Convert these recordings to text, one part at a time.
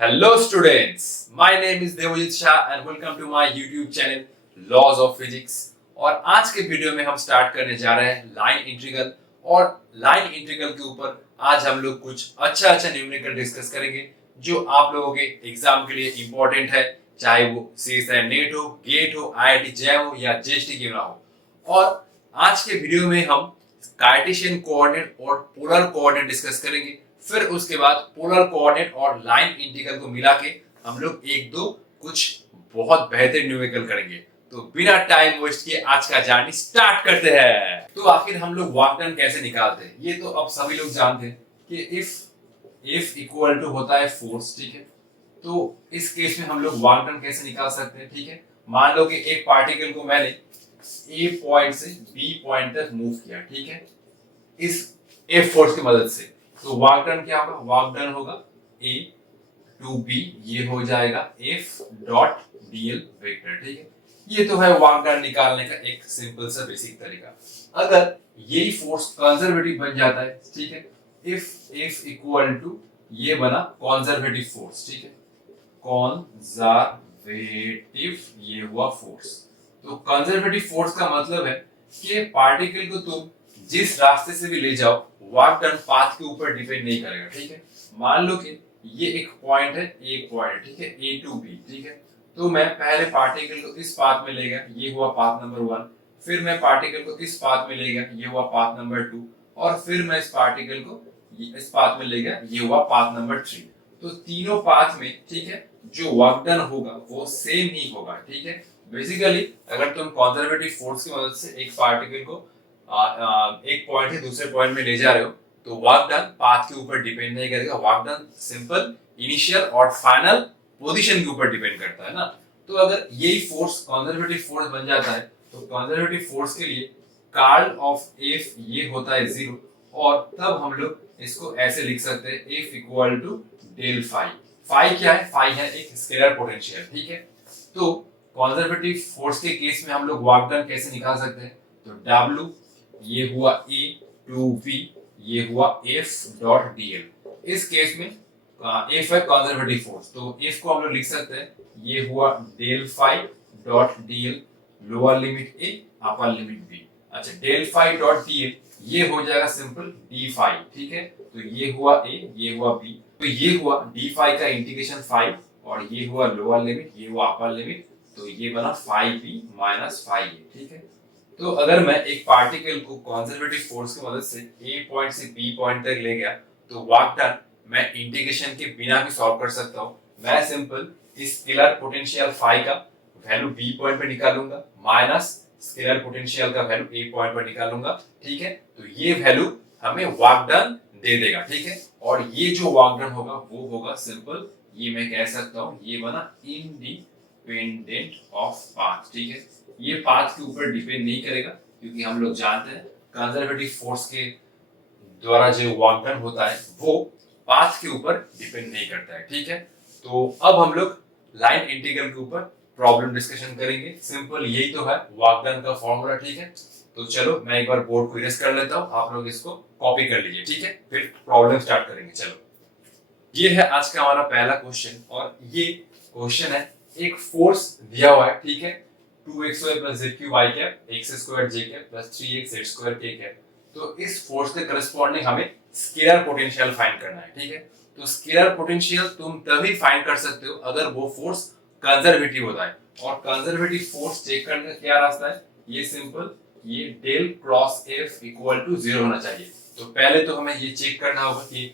Hello students, my name is Devojit Shah and welcome to my YouTube channel Laws of Physics। और आज के video में हम start करने जा रहे हैं लाइन इंटीग्रल। और लाइन इंटीग्रल के ऊपर आज हम लोग कुछ अच्छा न्यूमेरिकल डिस्कस करेंगे जो आप लोगों के एग्जाम के लिए इंपॉर्टेंट है, चाहे वो सीएसआई नेट हो, गेट हो, आईआईटी जैम हो या जेएसटी क्यों ना हो। और आज के वीडियो में हम कार्टेशियन कोऑर्डिनेट और पोलर कोऑर्डिनेट डिस्कस करेंगे। फिर उसके बाद पोलर कोऑर्डिनेट और लाइन इंटीग्रल को मिला के हम लोग एक दो कुछ बहुत बेहतरीन न्यूमेरिकल करेंगे। तो बिना टाइम वेस्ट किए आज का जर्नी स्टार्ट करते हैं। तो आखिर हम लोग वर्क डन कैसे निकालते हैं ये तो अब सभी लोग जानते हैं कि इफ इक्वल टू होता है फोर्स, ठीक है। तो इस केस में हम लोग वर्क डन कैसे निकाल सकते हैं, ठीक है। मान लो कि एक पार्टिकल को मैंने ए पॉइंट से बी पॉइंट तक मूव किया, ठीक है, इस एफ फोर्स की मदद से। तो वर्क डन क्या होगा? वर्क डन होगा ए टू बी, ये हो जाएगा एफ डॉट डीएल वेक्टर, ठीक है। ये तो है वर्क डन निकालने का एक सिंपल सा बेसिक तरीका। अगर यही फोर्स कंजर्वेटिव बन जाता है, ठीक है, इफ इक्वल टू ये बना कंजर्वेटिव फोर्स, ठीक है, कंजर्वेटिव ये हुआ फोर्स। तो कंजर्वेटिव फोर्स का मतलब है कि पार्टिकल को तुम जिस रास्ते से भी ले जाओ वर्क डन पाथ के ऊपर डिपेंड नहीं करेगा, ठीक है। मान लो कि ये एक पॉइंट है, ठीक है, ए टू बी, ठीक है। तो मैं पहले पार्टिकल को इस पाथ में ले गया, ये हुआ पाथ नंबर 1। फिर मैं पार्टिकल को इस पाथ में ले गया, ये हुआ पाथ नंबर 2। और फिर मैं इस पार्टिकल को इस पाथ में ले गया, ये हुआ पाथ नंबर 3। तो तीनों पाथ में, ठीक है, जो वर्क डन होगा वो सेम ही होगा, ठीक है। बेसिकली अगर तुम कंजर्वेटिव फोर्स की मदद से एक पार्टिकल को एक पॉइंट से दूसरे पॉइंट में ले जा रहे हो तो वर्क डन पाथ के ऊपर डिपेंड नहीं करेगा। वर्क डन सिंपल इनिशियल और फाइनल पोजीशन के ऊपर डिपेंड करता है ना। तो अगर यही फोर्स कंजर्वेटिव फोर्स बन जाता है तो कंजर्वेटिव फोर्स के लिए कर्ल ऑफ एफ ये होता है 0। और तब हम लोग इसको ऐसे लिख सकते हैं F equal to del phi. Phi क्या है? फाई है एक स्केलर पोटेंशियल, ठीक है। तो कंजर्वेटिव फोर्स के केस में हम लोग वर्क डन कैसे निकाल सकते हैं? तो W ये हुआ ए टू बी, ये हुआ एफ डॉट डीएल। इस केस में एफ है कंजर्वेटिव फोर्स, तो एफ को हम लोग लिख सकते हैं ये हुआ del phi dot dl, lower limit A upper limit B. अच्छा, डेल फाई डॉट डीएल ये हो जाएगा सिंपल डी फाई, ठीक है। तो ये हुआ ए, ये हुआ बी, तो ये हुआ डी फाई का इंटीग्रेशन फाई, और ये हुआ लोअर लिमिट, ये हुआ अपर लिमिट, तो ये बना फाई बी माइनस फाई ए, ठीक है। तो अगर मैं एक पार्टिकल को कंजर्वेटिव फोर्स की मदद से ए पॉइंट से बी पॉइंट तक ले गया तो वर्क डन मैं इंटीग्रेशन के बिना भी सॉल्व कर सकता हूं। मैं सिंपल इस स्केलर पोटेंशियल फाई का वैल्यू बी पॉइंट पे निकालूंगा माइनस स्केलर पोटेंशियल का वैल्यू ए पॉइंट पर निकालूंगा, ठीक है। तो ये वैल्यू हमें वर्क डन दे देगा, ठीक है। और ये जो वर्क डन होगा वो होगा सिंपल, ये मैं कह सकता हूं ये बना इंडिपेंडेंट ऑफ पाथ, ठीक है। ये पाथ के ऊपर डिपेंड नहीं करेगा क्योंकि हम लोग जानते हैं कंजर्वेटिव फोर्स के द्वारा जो वर्क डन होता है वो पाथ के ऊपर डिपेंड नहीं करता है, ठीक है। तो अब हम लोग लाइन इंटीग्रल के ऊपर प्रॉब्लम डिस्कशन करेंगे। सिंपल यही तो है वर्क डन का फॉर्मूला, ठीक है। तो चलो मैं एक बार बोर्ड को इरेज कर लेता हूं, आप लोग इसको कॉपी कर लीजिए, ठीक है। फिर प्रॉब्लम स्टार्ट करेंगे। चलो, ये है आज का हमारा पहला क्वेश्चन। और ये क्वेश्चन है एक फोर्स दिया हुआ है, ठीक है, 2xy plus z³ y cap x square j cap plus 3x z square k cap. तो इस फोर्स के करस्पॉन्डिंग हमें स्केलर पोटेंशियल फाइंड करना है, ठीक है। तो स्केलर पोटेंशियल तुम तभी फाइंड कर सकते हो अगर वो फोर्स कंजर्वेटिव होता है। और कंजर्वेटिव फोर्स चेक करने का क्या रास्ता है? ये सिंपल, ये del cross f equal to 0 होना चाहिए। तो पहले तो हमें ये चेक करना होगा कि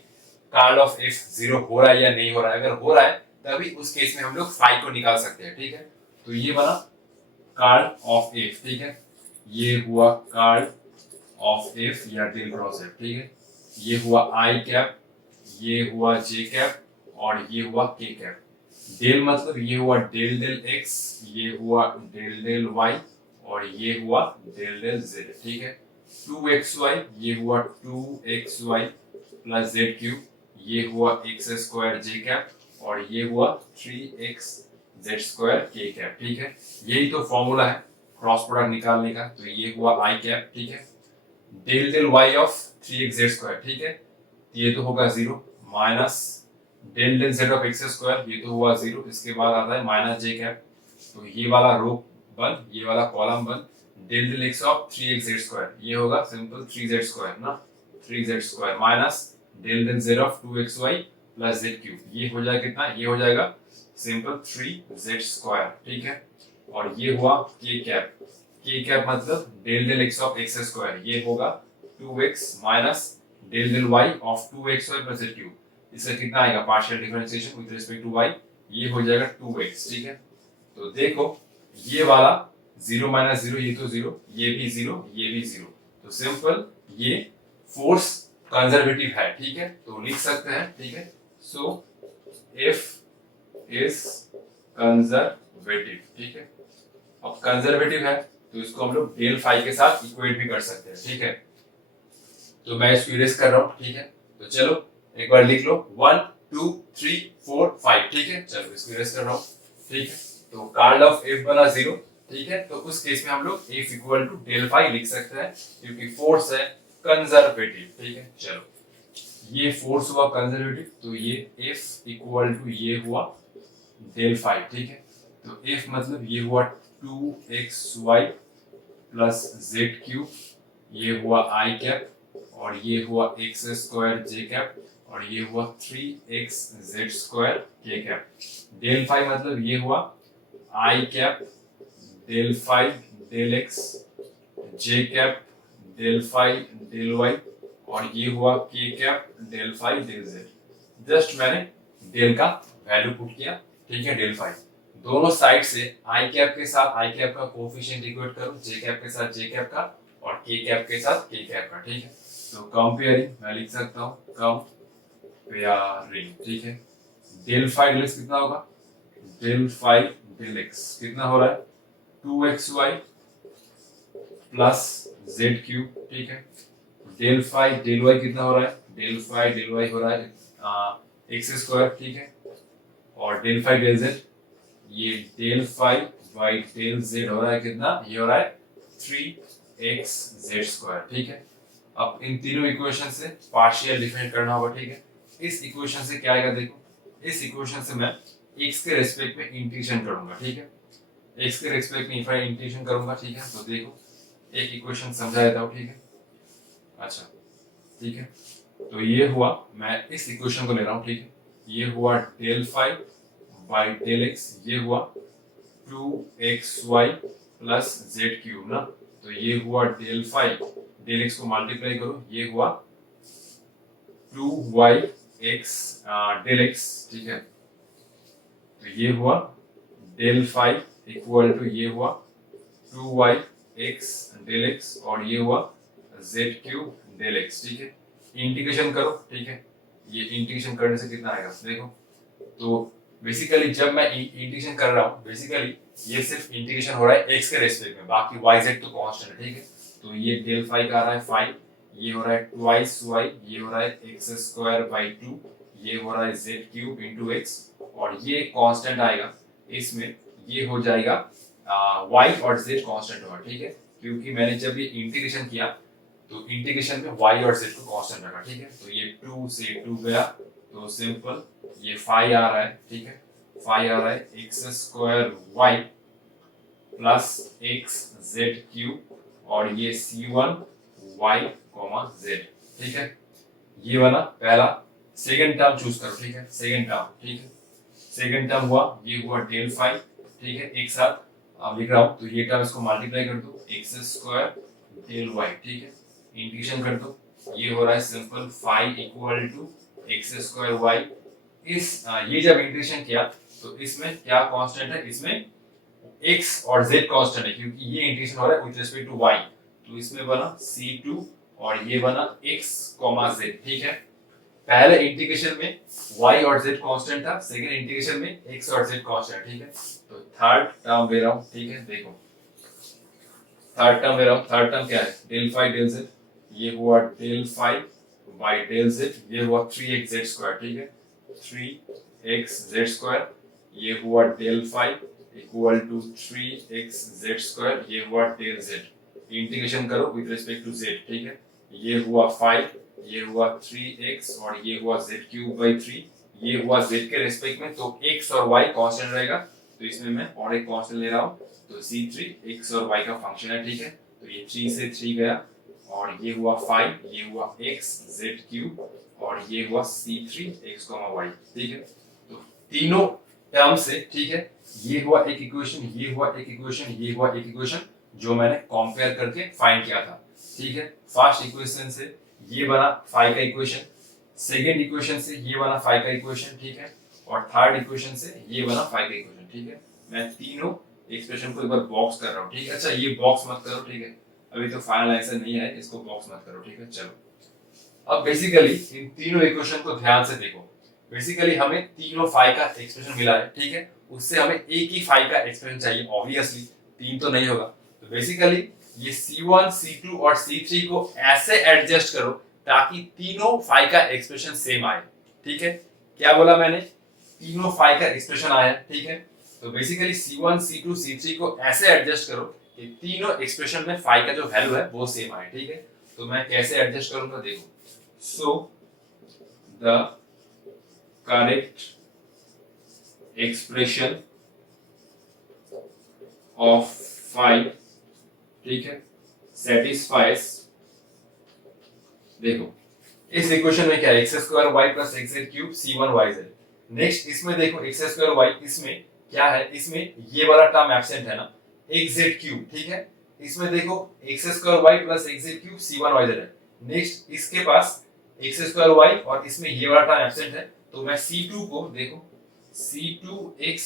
कर्ल ऑफ f 0 हो रहा है या नहीं हो रहा है। अगर हो रहा है तभी उस केस में हम लोग फाई को निकाल सकते हैं, ठीक है। तो ये बना कर्ल ऑफ एफ, ठीक है, ये हुआ कर्ल ऑफ एफ या डेल क्रॉस एफ, ठीक है। ये हुआ आई कैप, ये हुआ जे कैप, और ये हुआ के कैप। डेल मतलब ये हुआ डेल डेल एक्स, ये हुआ डेल डेल वाई, और ये हुआ डेल डेल जेड, ठीक है। 2xy ये हुआ 2xy प्लस जेड क्यूब, ये हुआ एक्स स्क्वायर जे कैप, और ये हुआ 3x z square k cap, ठीक है। यही तो फॉर्मूला है क्रॉस प्रोडक्ट निकालने का। तो ये हुआ i कैप, ठीक है, del del y of 3x z square, ठीक है, ये तो होगा 0 minus del del z of x square, ये तो हुआ 0, इसके बाद आता है माइनस जे कैप, तो ये वाला रो बंद, ये वाला कॉलम बंद, del del x of 3x square, ये होगा सिंपल 3z स्क्वायर ना, 3z square minus del del z of 2xy plus z cube, ये हो जाएगा कितना, ये हो जाएगा सिंपल 3z स्क्वायर, ठीक है। और ये हुआ के कैप मतलब del del x of x square, ये होगा 2x minus del del y of 2xy plus z cube, इसका कितना आएगा partial differentiation with respect to y, ये हो जाएगा 2x, ठीक है। तो देखो ये वाला 0 माइनस 0, ये तो 0, ये भी 0, ये भी 0, तो सिंपल ये फोर्स कंजर्वेटिव है, ठीक है, तो लिख सकते हैं, ठीक है। सो F इज कंजर्वेटिव, ठीक है। अब कंजर्वेटिव है तो इसको हम लोग डेल फाई के साथ इक्वेट भी कर सकते हैं, ठीक है। तो मैं इसको इरेज कर रहा हूँ, ठीक है। तो चलो एक बार लिख लो 1 2 3 4 5, ठीक है। चलो इसको इरेज कर रहा हूँ, ठीक है। तो कार्ल ऑफ F बना 0, ठीक है। तो उस केस में हम लोग F equal to del phi लिख सकते हैं क्योंकि फोर्स है कंजर्वेटिव, ठीक है। चलो ये फोर्स हुआ कंजर्वेटिव, तो ये F इक्वल टू ये हुआ डेल फाई, ठीक है। तो F मतलब ये हुआ 2xy प्लस जेड क्यूब, ये हुआ आई कैप, और ये हुआ एक्स स्क्वायर जे कैप, और ये हुआ 3x z square k cap. Del phi मतलब ये हुआ i cap del phi del x j cap del phi del y, और ये हुआ के cap del phi del z. Just मैंने डेल का वैल्यू पुट किया, ठीक है, डेल फाई। दोनों साइड से आई कैप के साथ आई कैप का कोफिशिएंट इक्वेट करो, जे कैप के साथ जे कैप का, और के कैप के साथ के कैप का, ठीक है। तो कंपेयरिंग मैं लिख सकता हूँ कंपेयरिंग, ठीक है। डेल फाई डेल एक्स कितना होगा, डेल फाई डेल एक्स कितना हो रहा है 2xy प्लस जेड क्यूब, ठीक है। डेल फाई डेल वाई कितना हो रहा है, डेल फाई डेल वाई हो रहा है एक्स स्क्वायर, ठीक है। और डेल फाई डेल जेड, ये del phi by del z हो रहा है कितना, ये हो रहा है 3x जेड स्क्वायर, ठीक है। अब इन तीनों इक्वेशन से पार्शियल डिफरेंट करना होगा, ठीक है। इस इक्वेशन से क्या आएगा, देखो इस इक्वेशन से मैं x के रेस्पेक्ट में इंटीग्रेशन करूंगा, ठीक है। x के रेस्पेक्ट में इंटीग्रेशन करूंगा, ठीक है। तो देखो एक इक्वेशन समझा देता हूं, ठीक है। अच्छा ठीक है, तो ये हुआ, मैं इस इक्वेशन को ले रहा हूं, ठीक है। ये हुआ del phi by del x, ये हुआ 2xy प्लस जेड क्यूब ना, तो ये हुआ डेल फाई डेल एक्स को मल्टीप्लाई करो, ये हुआ 2yx डेल एक्स, ठीक है। तो ये हुआ डेल फाई इक्वल टू ये हुआ 2yx डेल एक्स, और ये हुआ जेड क्यूब डेल एक्स, ठीक है। इंटीग्रेशन करो, ठीक है। ये इंटीग्रेशन करने से कितना आएगा देखो, तो बेसिकली जब मैं इंटीग्रेशन कर रहा हूँ, बेसिकली ये सिर्फ इंटीग्रेशन हो रहा है x के रेस्पेक्ट में, बाकी y z तो कांस्टेंट है, ठीक है। तो ये डेल फाई का आ रहा है फाई, ये हो रहा है ट्वाइस y, ये हो रहा है x स्क्वायर बाई 2, ये हो रहा है z क्यूब इनटू x, और ये कांस्टेंट आएगा इसमें, ये हो जाएगा y और z कांस्टेंट होगा, ठीक है। क्योंकि मैंने जब ये इंटीग्रेशन किया तो इंटीग्रेशन में y और z को कांस्टेंट रखा, ठीक है। तो ये 2 से 2 गया, तो सिंपल ये फाई आ रहा है, ठीक है। फाई आ रहा है x square y plus x z cube, और ये c1 y जेड, ठीक है। ये वाला पहला, सेकंड टर्म चूज करो, ठीक है, सेकंड टर्म, ठीक है। सेकंड टर्म हुआ, ये हुआ डेल फाई, ठीक है, एक साथ अब लिख रहा हूं, तो ये टर्म इसको मल्टीप्लाई कर दो, एक्स स्क्वायर डेल वाई, ठीक है। इंटीग्रेशन कर दो, ये हो रहा है simple phi equal to x square y. इस ये जब इंटीग्रेशन किया तो इसमें क्या कांस्टेंट है, इसमें x और z कांस्टेंट है, क्योंकि ये इंटीग्रेशन हो रहा है विद रिस्पेक्ट टू y, तो इसमें बना c2 और ये बना x, z, ठीक है। पहले इंटीग्रेशन में y और z कांस्टेंट था, सेकंड इंटीग्रेशन में x और z कांस्टेंट, ठीक है। तो थर्ड टर्म ले रहा हूं, ठीक है। देखो थर्ड टर्म ले रहा हूं, थर्ड टर्म क्या है, डेल फाई डेल z, ये हुआ del phi by del z, ये हुआ 3x z स्क्वायर, ठीक है, 3x z स्क्वायर, ये हुआ del phi equal to 3x z square, ये हुआ डेल z। इंटीग्रेशन करो विद रिस्पेक्ट टू z, ठीक है। ये हुआ 5, ये हुआ 3x, और ये हुआ z क्यूब बाई 3, ये हुआ z के रेस्पेक्ट में, तो x और y कांस्टेंट रहेगा, तो इसमें मैं और एक कांस्टेंट ले रहा हूँ, तो c3 x और y का फंक्शन है, ठीक है। तो ये 3 से 3 गया, और ये हुआ 5, ये हुआ x z क्यूब, और ये हुआ c3 x, y, ठीक है। तो तीनों टर्म से, ठीक है, ये हुआ एक इक्वेशन, ये हुआ एक इक्वेशन, ये हुआ एक इक्वेशन, जो मैंने कंपेयर करके फाइंड किया था, ठीक है। फर्स्ट इक्वेशन से ये बना 5 का इक्वेशन, सेकेंड इक्वेशन से ये बना 5 का इक्वेशन, ठीक है, और थर्ड इक्वेशन से ये बना 5 का इक्वेशन, ठीक है। मैं तीनों एक्सप्रेशन को एक बार बॉक्स कर रहा हूँ, ठीक है। अच्छा, ये बॉक्स मत करो, ठीक है, अभी तो फाइनल आंसर नहीं है, इसको बॉक्स मत करो, ठीक है। चलो, अब बेसिकली इन तीनों इक्वेशन को ध्यान से देखो। बेसिकली हमें तीनों 5 का एक्सप्रेशन मिला है, ठीक है, उससे हमें एक ही 5 का एक्सप्रेशन चाहिए, ऑब्वियसली 3 तो नहीं होगा। तो बेसिकली ये C1, C2 और C3 को ऐसे एडजस्ट करो ताकि तीनों 5 का एक्सप्रेशन सेम आए, ठीक है। क्या बोला मैंने? तीनों 5 का एक्सप्रेशन आया, ठीक है। तो बेसिकली C1, C2, C3 को ऐसे एडजस्ट करो कि तीनों एक्सप्रेशन में 5 का जो वैल्यू है वो सेम आए, ठीक है। तो मैं कैसे एडजस्ट करूंगा, देखो। So the correct expression of 5, ठीक है, सेटिस्फाइज, देखो इस इक्वेशन में क्या है, x square y plus x z cube c1 yz। Next इसमें देखो x स्क्वायर y, इसमें क्या है, इसमें ये वाला टर्म एब्सेंट है ना, एक्स जेड क्यूब, ठीक है। इसमें देखो x square y plus x z cube c1 yz है। नेक्स्ट इसके पास x स्क्वायर y और इसमें ये वाला टर्म एब्सेंट है, तो मैं c2 को देखो c2x,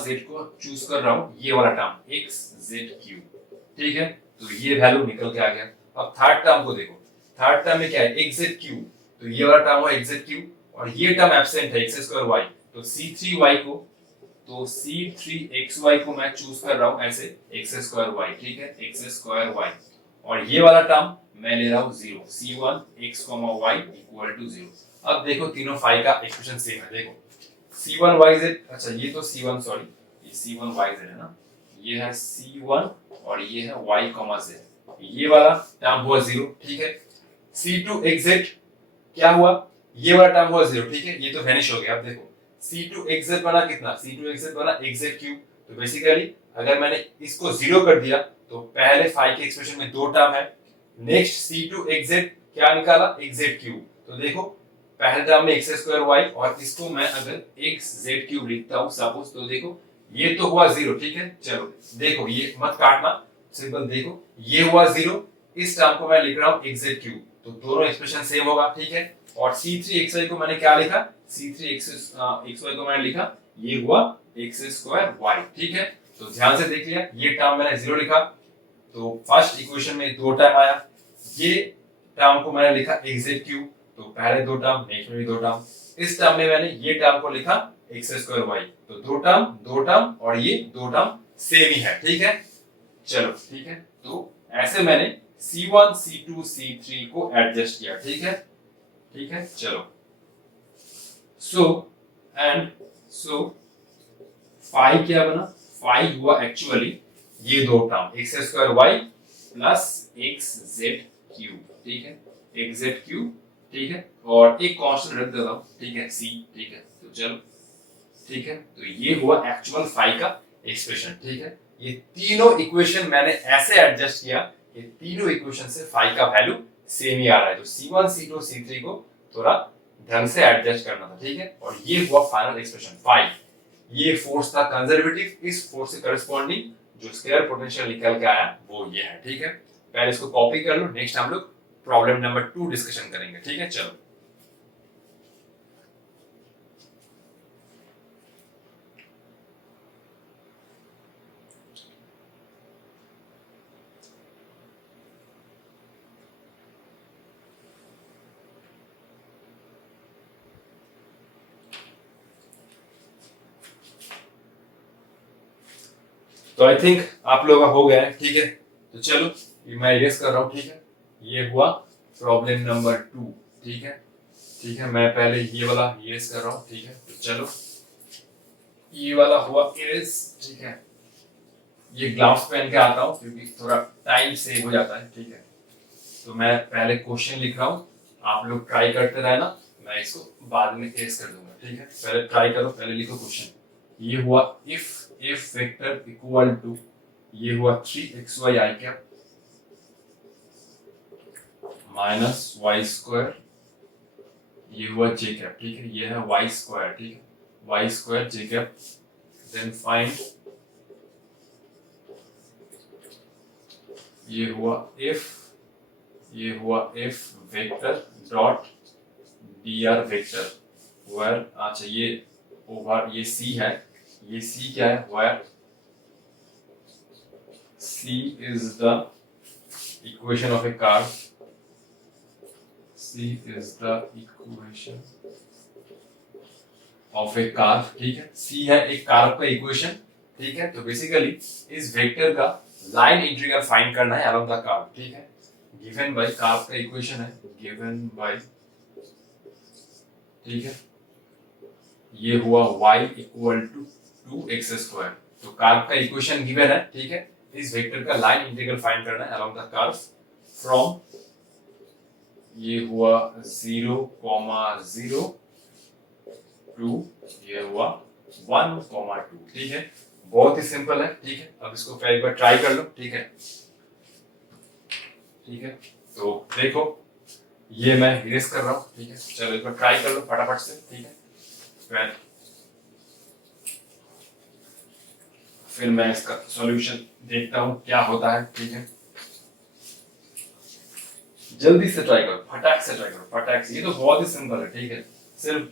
z को चूज कर रहा हूं, ये वाला टर्म x z क्यूब, ठीक है। तो ये वैल्यू निकल के आ गया। अब थर्ड टर्म को देखो, थर्ड टर्म में क्या है, एक्स जेड क्यूब, तो ये वाला टर्म हुआ एक्स जेड क्यूब, और ये टर्म एब्सेंट है एक्स स्क्वायर वाई, तो c3y को, तो c3xy को मैं चूज कर रहा हूं ऐसे एक्स स्क्वायर वाई, ठीक है, एक्स स्क्वायर वाई, और ये वाला टर्म मैं ले रहा हूं 0, c1x, y इक्वल टू 0। अब देखो तीनों 5 का एक्सप्रेशन सेम है, देखो c1yz, अच्छा ये तो c1, सॉरी ये c1yz है ना, ये है c1 और ये है y, z, ये वाला टर्म हुआ 0, ठीक है। c2xz क्या हुआ, ये वाला टर्म हुआ 0, ठीक है, ये तो वैनिश हो गया। अब देखो c2xz बना कितना, c2xz बना xz क्यूब, तो बेसिकली अगर मैंने इसको 0 कर दिया तो पहले 5 के एक्सप्रेशन में दो टर्म है। नेक्स्ट c2xz क्या निकाला, xz क्यूब, तो देखो पहले टर्म में x स्क्वायर y, और इसको मैं अगर xz क्यूब लिखता हूं सपोज, तो देखो ये तो हुआ 0, ठीक है। चलो देखो ये मत काटना, सिंपल देखो ये हुआ 0, इस टर्म को मैं लिख रहा हूं xz क्यूब, तो दोनों एक्सप्रेशन सेम होगा, ठीक है। और c3xy को मैंने क्या लिखा, c3xy को मैंने लिखा ये हुआ x स्क्वायर y, ठीक है। तो ध्यान से देख लिया, ये टर्म मैंने 0 लिखा, तो फर्स्ट इक्वेशन में दो टर्म आया, ये टर्म को मैंने लिखा xz क्यूब, तो पहले दो टर्म, नेक्स्ट में भी दो टर्म, इस टर्म में मैंने ये टर्म को लिखा x स्क्वायर y, तो दो टर्म और ये दो टर्म सेम ही है, ठीक है। चलो ठीक है, तो ऐसे मैंने c1, c2, c3 को एडजस्ट किया, ठीक है, ठीक है। चलो सो एंड सो 5 क्या बना, 5 हुआ एक्चुअली ये दो term x square y plus xz cube, ठीक है, xz क्यूब, ठीक है, और एक कांस्टेंट रख देता हूं, ठीक है, c, ठीक है। तो चलो ठीक है, तो ये हुआ एक्चुअल 5 का एक्सप्रेशन, ठीक है। ये तीनों इक्वेशन मैंने ऐसे एडजस्ट किया, ये तीनों इक्वेशन से 5 का वैल्यू सेम ही आ रहा है, तो c1, c2, c3 को थोड़ा ढंग से एडजस्ट करना था, ठीक है। और ये हुआ फाइनल एक्सप्रेशन 5, ये फोर्स था कंजर्वेटिव, इस फोर्स से करस्पॉन्डिंग जो स्केलर पोटेंशियल निकल के आया वो ये है, ठीक है। पहले इसको कॉपी कर लो, नेक्स्ट हम लोग प्रॉब्लम नंबर 2 डिस्कशन करेंगे, ठीक है। चलो तो आई थिंक आप लोगों का हो गया है, ठीक है। तो चलो ये मैं इरेज कर रहा हूं, ठीक है। ये हुआ प्रॉब्लम नंबर 2, ठीक है, ठीक है। मैं पहले ये वाला इरेज कर रहा हूं, ठीक है। तो चलो ये वाला हुआ इरेज, ठीक है। ये ग्लव्स पहन के आता हूं क्योंकि थोड़ा टाइम सेव हो जाता है, ठीक है। तो मैं पहले क्वेश्चन लिख रहा हूं, आप लोग ट्राई करते रहना, मैं इसको बाद में इरेज कर दूंगा, ठीक है, पहले ट्राई करो, पहले लिखो क्वेश्चन। ये हुआ इफ वेक्टर इक्वल टू, ये हुआ 3xy आई कैप माइनस वाई स्क्वायर, ये हुआ जे कैप, ठीक है, ये है वाई स्क्वायर, ठीक है, y square j cap, then find, ये हुआ if vector dot dr vector where, अच्छा ये ओवर, ये c है, ये c क्या है, where c is the equation of a curve, c is the equation of a curve, ठीक है, c है एक कार्व का इक्वेशन, ठीक है। तो बेसिकली इस वेक्टर का लाइन इंटीग्रल फाइंड करना है अलोंग द कर्व, ठीक है, गिवन बाय कर्व का इक्वेशन है, गिवन बाय, ठीक है, ये हुआ y equal to 2x square, तो कर्व का इक्वेशन गिवन है, ठीक है, इस वेक्टर का लाइन इंटीग्रल फाइंड करना है अलोंग द कर्व फ्रॉम, ये हुआ 0,0 टू, ये हुआ 1,2, ठीक है, बहुत ही सिंपल है, ठीक है। अब इसको फिर एक बार ट्राई कर लो, ठीक है, ठीक है, तो देखो ये मैं इरेज कर रहा हूँ, ठीक है, चलो एक बार ट्राई कर लो फटाफट से, ठीक है, फिर मैं इसका सॉल्यूशन देखता हूँ क्या होता है, ठीक है, जल्दी से ट्राई करो, फटाक से ट्राई करो, फटाक से, ये तो बहुत ही सिंपल है, ठीक है, सिर्फ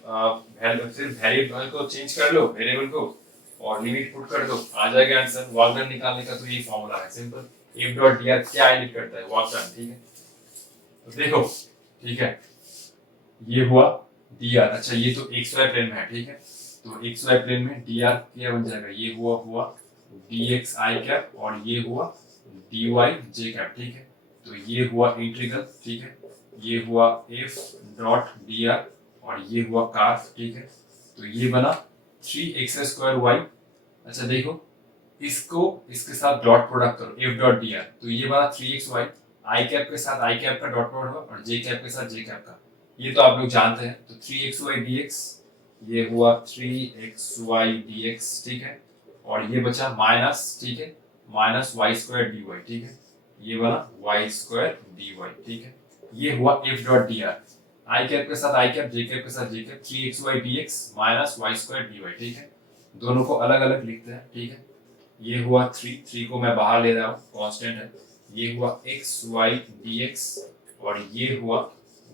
वेरिएबल को चेंज कर लो, वेरिएबल को, और लिमिट पुट कर दो, आ जाएगा आंसर। वर्क डन निकालने का तो यही फॉर्मूला है, सिंपल, f डॉट dr क्या इंडिकेट करता है, वर्क डन, ठीक है, तो देखो, ठीक है, ये हुआ dr, अच्छा ये तो xy प्लेन में है, ठीक है, तो xy प्लेन में dr क्या बन जाएगा, ये हुआ dx i कैप, और ये हुआ dy j कैप, ठीक है, तो ये हुआ इंटीग्रल, ठीक है, ये हुआ f डॉट dr, और ये हुआ कर्व, ठीक है, तो ये बना 3x स्क्वायर y, अच्छा देखो इसको इसके साथ डॉट प्रोडक्ट करो, f डॉट dr, तो ये बना 3xy, i कैप के साथ i कैप का डॉट प्रोडक्ट होगा, और j कैप के साथ j कैप का, ये तो आप लोग जानते हैं, तो 3xy dx, ये हुआ 3xy dx, ठीक है, और ये बचा माइनस, ठीक है, minus y square d y, ठीक है, ये बना वाई स्क्वायर डी वाई, ठीक है, ये हुआ f dot dr, i cap के साथ i कैप, j कैप के साथ j cap, 3xy dx minus y square d y, ठीक है, दोनों को अलग अलग लिखते हैं, ठीक है, ये हुआ 3 को मैं बाहर ले रहा हूँ, कांस्टेंट है, ये हुआ xy dx, और ये हुआ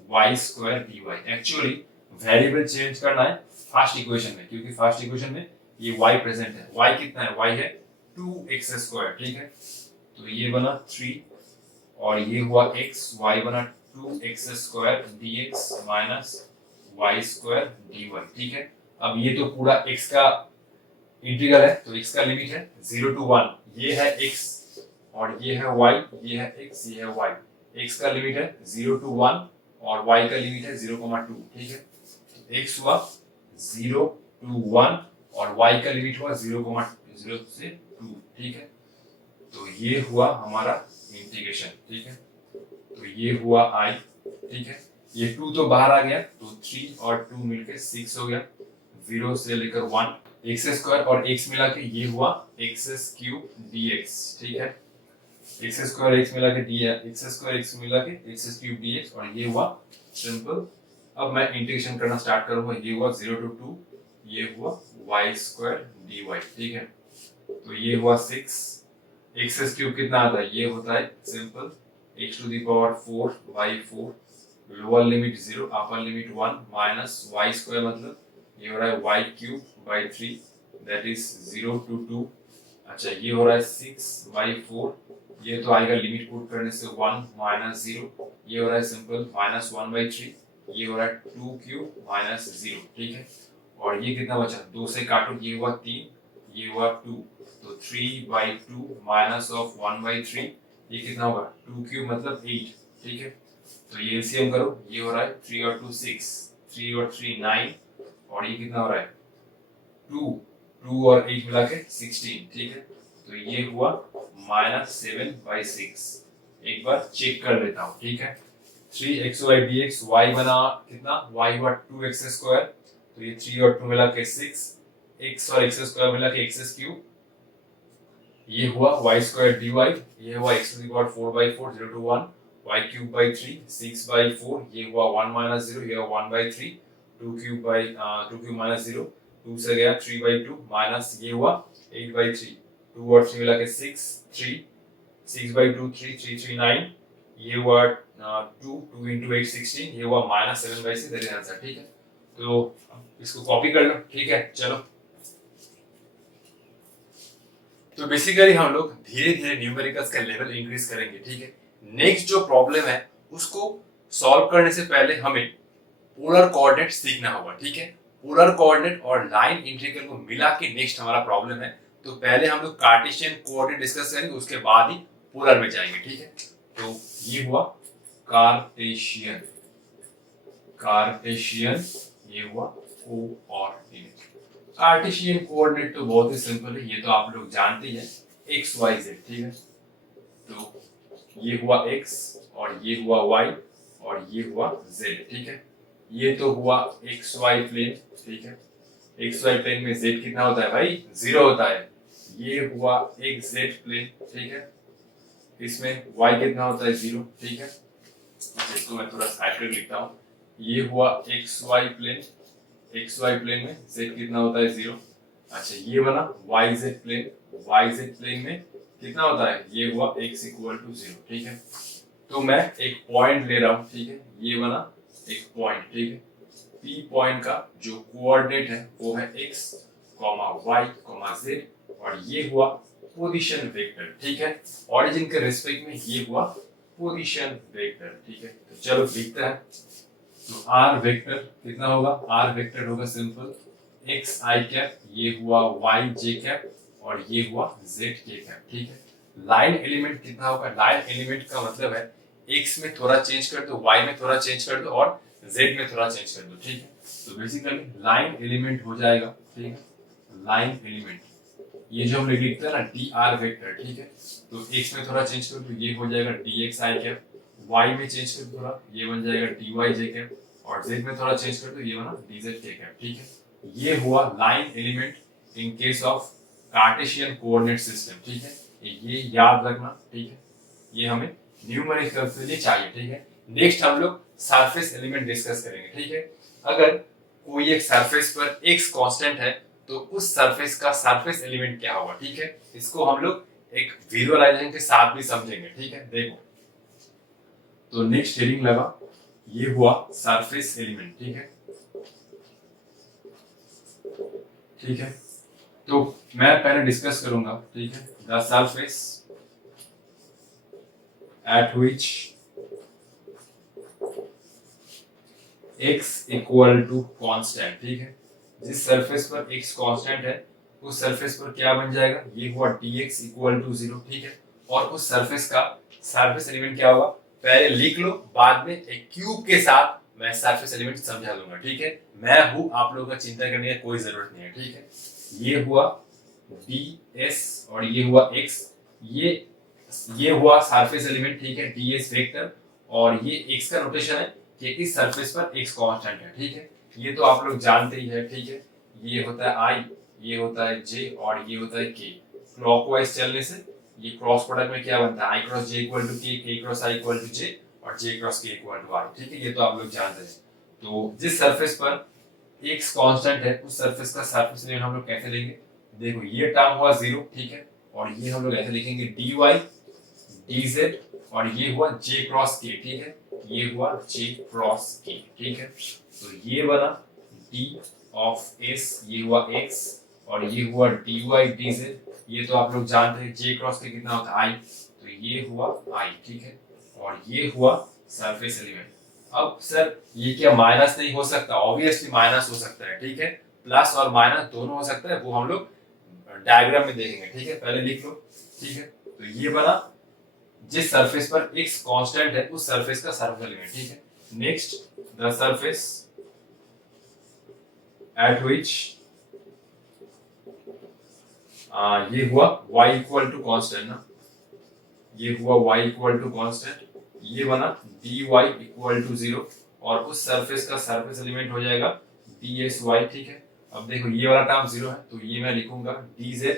y square d y, actually variable change करना है फर्स्ट इक्वेशन में, क्योंकि फर्स्ट इक्वेशन में ये y प्रेजेंट है, y कितना है, y है 2x स्क्वायर, ठीक है, तो ये बना 3, और ये हुआ x, y बना 2x square dx minus y square dy, ठीक है। अब ये तो पूरा x का इंटीग्रल है, तो x का लिमिट है 0 to 1, ये है x, और ये है y, ये है x, ये है y, x का लिमिट है 0 to 1, और y का लिमिट है 0,2, ठीक है, तो x हुआ 0 to 1, और y का लिमिट हुआ 0,0 से 2, ठीक है, तो ये हुआ हमारा इंटीग्रेशन, ठीक है, तो ये हुआ i, ठीक है, ये 2 तो बाहर आ गया, तो 3 और 2 मिलके 6 हो गया, 0 से लेकर 1, x स्क्वायर और x मिला के ये हुआ x क्यूब dx, ठीक है, x स्क्वायर x मिला के x स्क्वायर x मिला के x क्यूब dx, और ये हुआ सिंपल। अब मैं इंटीग्रेशन करना स्टार्ट करूंगा, ये हुआ 0 to 2, ये हुआ y स्क्वायर dy, ठीक है, तो ये हुआ 6, x क्यूब कितना आता है, ये होता है simple x to the power 4 by 4, lower limit 0, upper limit 1, minus y square मतलब ये हो रहा है y cube by 3, that is 0 to 2, अच्छा ये हो रहा है 6 by 4, ये तो आएगा लिमिट पुट करने से 1 माइनस 0, ये हो रहा है सिंपल माइनस 1 by 3, ये हो रहा है 2 क्यूब माइनस 0, ठीक है, और ये कितना बचा, 2 से काटो, ये हुआ 3, ये हुआ 2, तो 3 by 2 माइनस ऑफ 1 by 3, ये कितना होगा 2 क्यूब मतलब 8, ठीक है, तो ये एलसीएम करो, ये हो रहा है 3 और 2 6, 3 और 3 9, और ये कितना हो रहा है 2 और 8 मिला के 16, ठीक है, तो ये हुआ माइनस 7 by 6, एक बार चेक कर लेता हूँ, ठीक है, 3xy dx, y बना कितना, y हुआ 2x स्क्वायर, तो ये 3 और 2 मिला के 6, x और x स्क्वायर मिला के x क्यूब, ये हुआ y स्क्वायर dy, ये हुआ x to the power 4/4 0 to 1, y cube by 3 6/4, ये हुआ 1 minus 0, ये हुआ 1/3, 2 क्यूब minus 0, 2 से गया 3/2 माइनस ये हुआ 8/3, 2 और 3 मिला के 6, 3, 6/2 3, 3 3 9, ये हुआ 2 2 into 8 16, ये हुआ -7/6, दैट इज आंसर। ठीक है, तो इसको कॉपी कर लो। ठीक है, चलो तो बेसिकली हम लोग धीरे धीरे न्यूमेरिकल्स का लेवल इंक्रीज करेंगे। ठीक है, नेक्स्ट जो प्रॉब्लम है उसको सॉल्व करने से पहले हमें पोलर कोऑर्डिनेट सीखना होगा। ठीक है, पोलर कोऑर्डिनेट और लाइन इंटीग्रल को मिला के नेक्स्ट हमारा प्रॉब्लम है, तो पहले हम लोग कार्टेशियन कोऑर्डिनेट डिस्कस करेंगे, उसके बाद ही पोलर में जाएंगे। ठीक है, तो ये हुआ कार्टेशियन, कार्टेशियन, ये हुआ कोऑर्डिनेट। कार्टेशियन कोऑर्डिनेट तो बहुत ही सिंपल है, ये तो आप लोग जानते ही हैं, एक्स वाई जेड। ठीक है, तो ये हुआ x और ये हुआ y और ये हुआ z। ठीक है, ये तो हुआ एक्स वाई प्लेन। ठीक है, एक्स वाई प्लेन में z कितना होता है भाई? 0 होता है। ये हुआ एक z प्लेन। ठीक है, इसमें y कितना होता है? 0। ठीक है, इसको मैं थोड़ा साइड कर लिखता हूँ। ये हुआ x y plane, x y plane में z कितना होता है? 0। अच्छा, ये बना y z plane, y z plane में कितना होता है? ये हुआ x इक्वल टू 0। ठीक है, तो मैं एक पॉइंट ले रहा हूँ। ठीक है, ये बना एक पॉइंट। ठीक है, P पॉइंट का जो कोऑर्डिनेट है वो है x, y, z और ये हुआ पोजीशन वेक्टर। ठीक है, ऑरिजिन के रिस्पेक्ट में ये हुआ पोजीशन वेक्टर। ठीक है, तो चलो लिखते हैं। तो r वेक्टर कितना होगा? r वेक्टर होगा सिंपल x i कैप, ये हुआ y j कैप और ये हुआ z k कैप। ठीक है, लाइन एलिमेंट कितना होगा? लाइन एलिमेंट का मतलब है x में थोड़ा चेंज कर दो, y में थोड़ा चेंज कर दो और z में थोड़ा चेंज कर दो। ठीक है, तो बेसिकली लाइन एलिमेंट हो जाएगा। ठीक है, लाइन एलिमेंट ये जो हम लिखते हैं ना dr वेक्टर। ठीक है, तो x में थोड़ा चेंज कर दो, ये हो जाएगा dx i कैप, y में चेंज कर दो थोड़ा, ये बन जाएगा dy j कैप और z में थोड़ा चेंज कर दो, ये बना dz k कैप। ठीक है, ये हुआ line element in case of Cartesian coordinate system. ठीक है, ये याद रखना। ठीक है, ये हमें न्यूमेरिकल के लिए चाहिए। ठीक है, नेक्स्ट हम लोग सरफेस एलिमेंट डिस्कस करेंगे। ठीक है, अगर कोई एक सरफेस पर x कांस्टेंट है तो उस सरफेस का सरफेस एलिमेंट क्या होगा? ठीक है, इसको हम लोग एक विजुअलाइजेशन के साथ भी समझेंगे। ठीक है, देखो तो नेक्स्ट हेडिंग लगा, ये हुआ सरफेस एलिमेंट। ठीक है, ठीक है, तो मैं पहले डिस्कस करूंगा। ठीक है, the surface at which x equal to constant. ठीक है, जिस सरफेस पर x कांस्टेंट है उस सरफेस पर क्या बन जाएगा? ये हुआ dx इक्वल टू 0। ठीक है, और उस सरफेस का सरफेस एलिमेंट क्या होगा? पहले लिख लो, बाद में एक क्यूब के साथ मैं सरफेस एलिमेंट समझा दूंगा। ठीक है, मैं हूं, आप लोगों का चिंता करने की कोई जरूरत नहीं है। ठीक है, ये हुआ ds और ये हुआ x, ये हुआ सरफेस एलिमेंट। ठीक है, ds वेक्टर और ये x का नोटेशन है कि इस सरफेस पर x कांस्टेंट है। ठीक है, ये तो आप लोग जानते ही है। ठीक है, ये होता है i, ये होता है j और ये होता है k। क्लॉकवाइज चलने से ये क्रॉस प्रोडक्ट में क्या बनता है? i cross j equal to k, k cross i equal to j और j cross k equal to i। ठीक है, ये तो आप लोग जानते हैं। तो जिस सरफेस पर x कांस्टेंट है उस सरफेस का सरफेस एलिमेंट हम लोग कैसे लेंगे? देखो ये टर्म हुआ 0। ठीक है, और ये हम लोग ऐसे लिखेंगे dy dz और ये हुआ j क्रॉस k। ठीक है, ये हुआ j क्रॉस k। ठीक है, तो ये बना d ऑफ s, ये हुआ x और ये हुआ dy dz, ये तो आप लोग जानते हैं j क्रॉस k कितना होता है? i, तो ये हुआ i। ठीक है, और ये हुआ सरफेस एलिमेंट। अब सर ये क्या माइनस नहीं हो सकता? ऑब्वियसली माइनस हो सकता है। ठीक है, प्लस और माइनस दोनों हो सकता है, वो हम लोग डायग्राम में देखेंगे। ठीक है, पहले लिख लो। ठीक है, तो ये बना जिस सरफेस पर x कांस्टेंट है उस सरफेस का सरफेस एलिमेंट। ठीक है, नेक्स्ट द सरफेस एट विच ये हुआ y इक्वल टू कांस्टेंट ना, ये हुआ y इक्वल टू कांस्टेंट, ये बना dy इक्वल टू 0 और उस सरफेस का सरफेस एलिमेंट हो जाएगा dsy, ठीक है। अब देखो ये वाला टर्म 0 है तो ये मैं लिखूंगा dz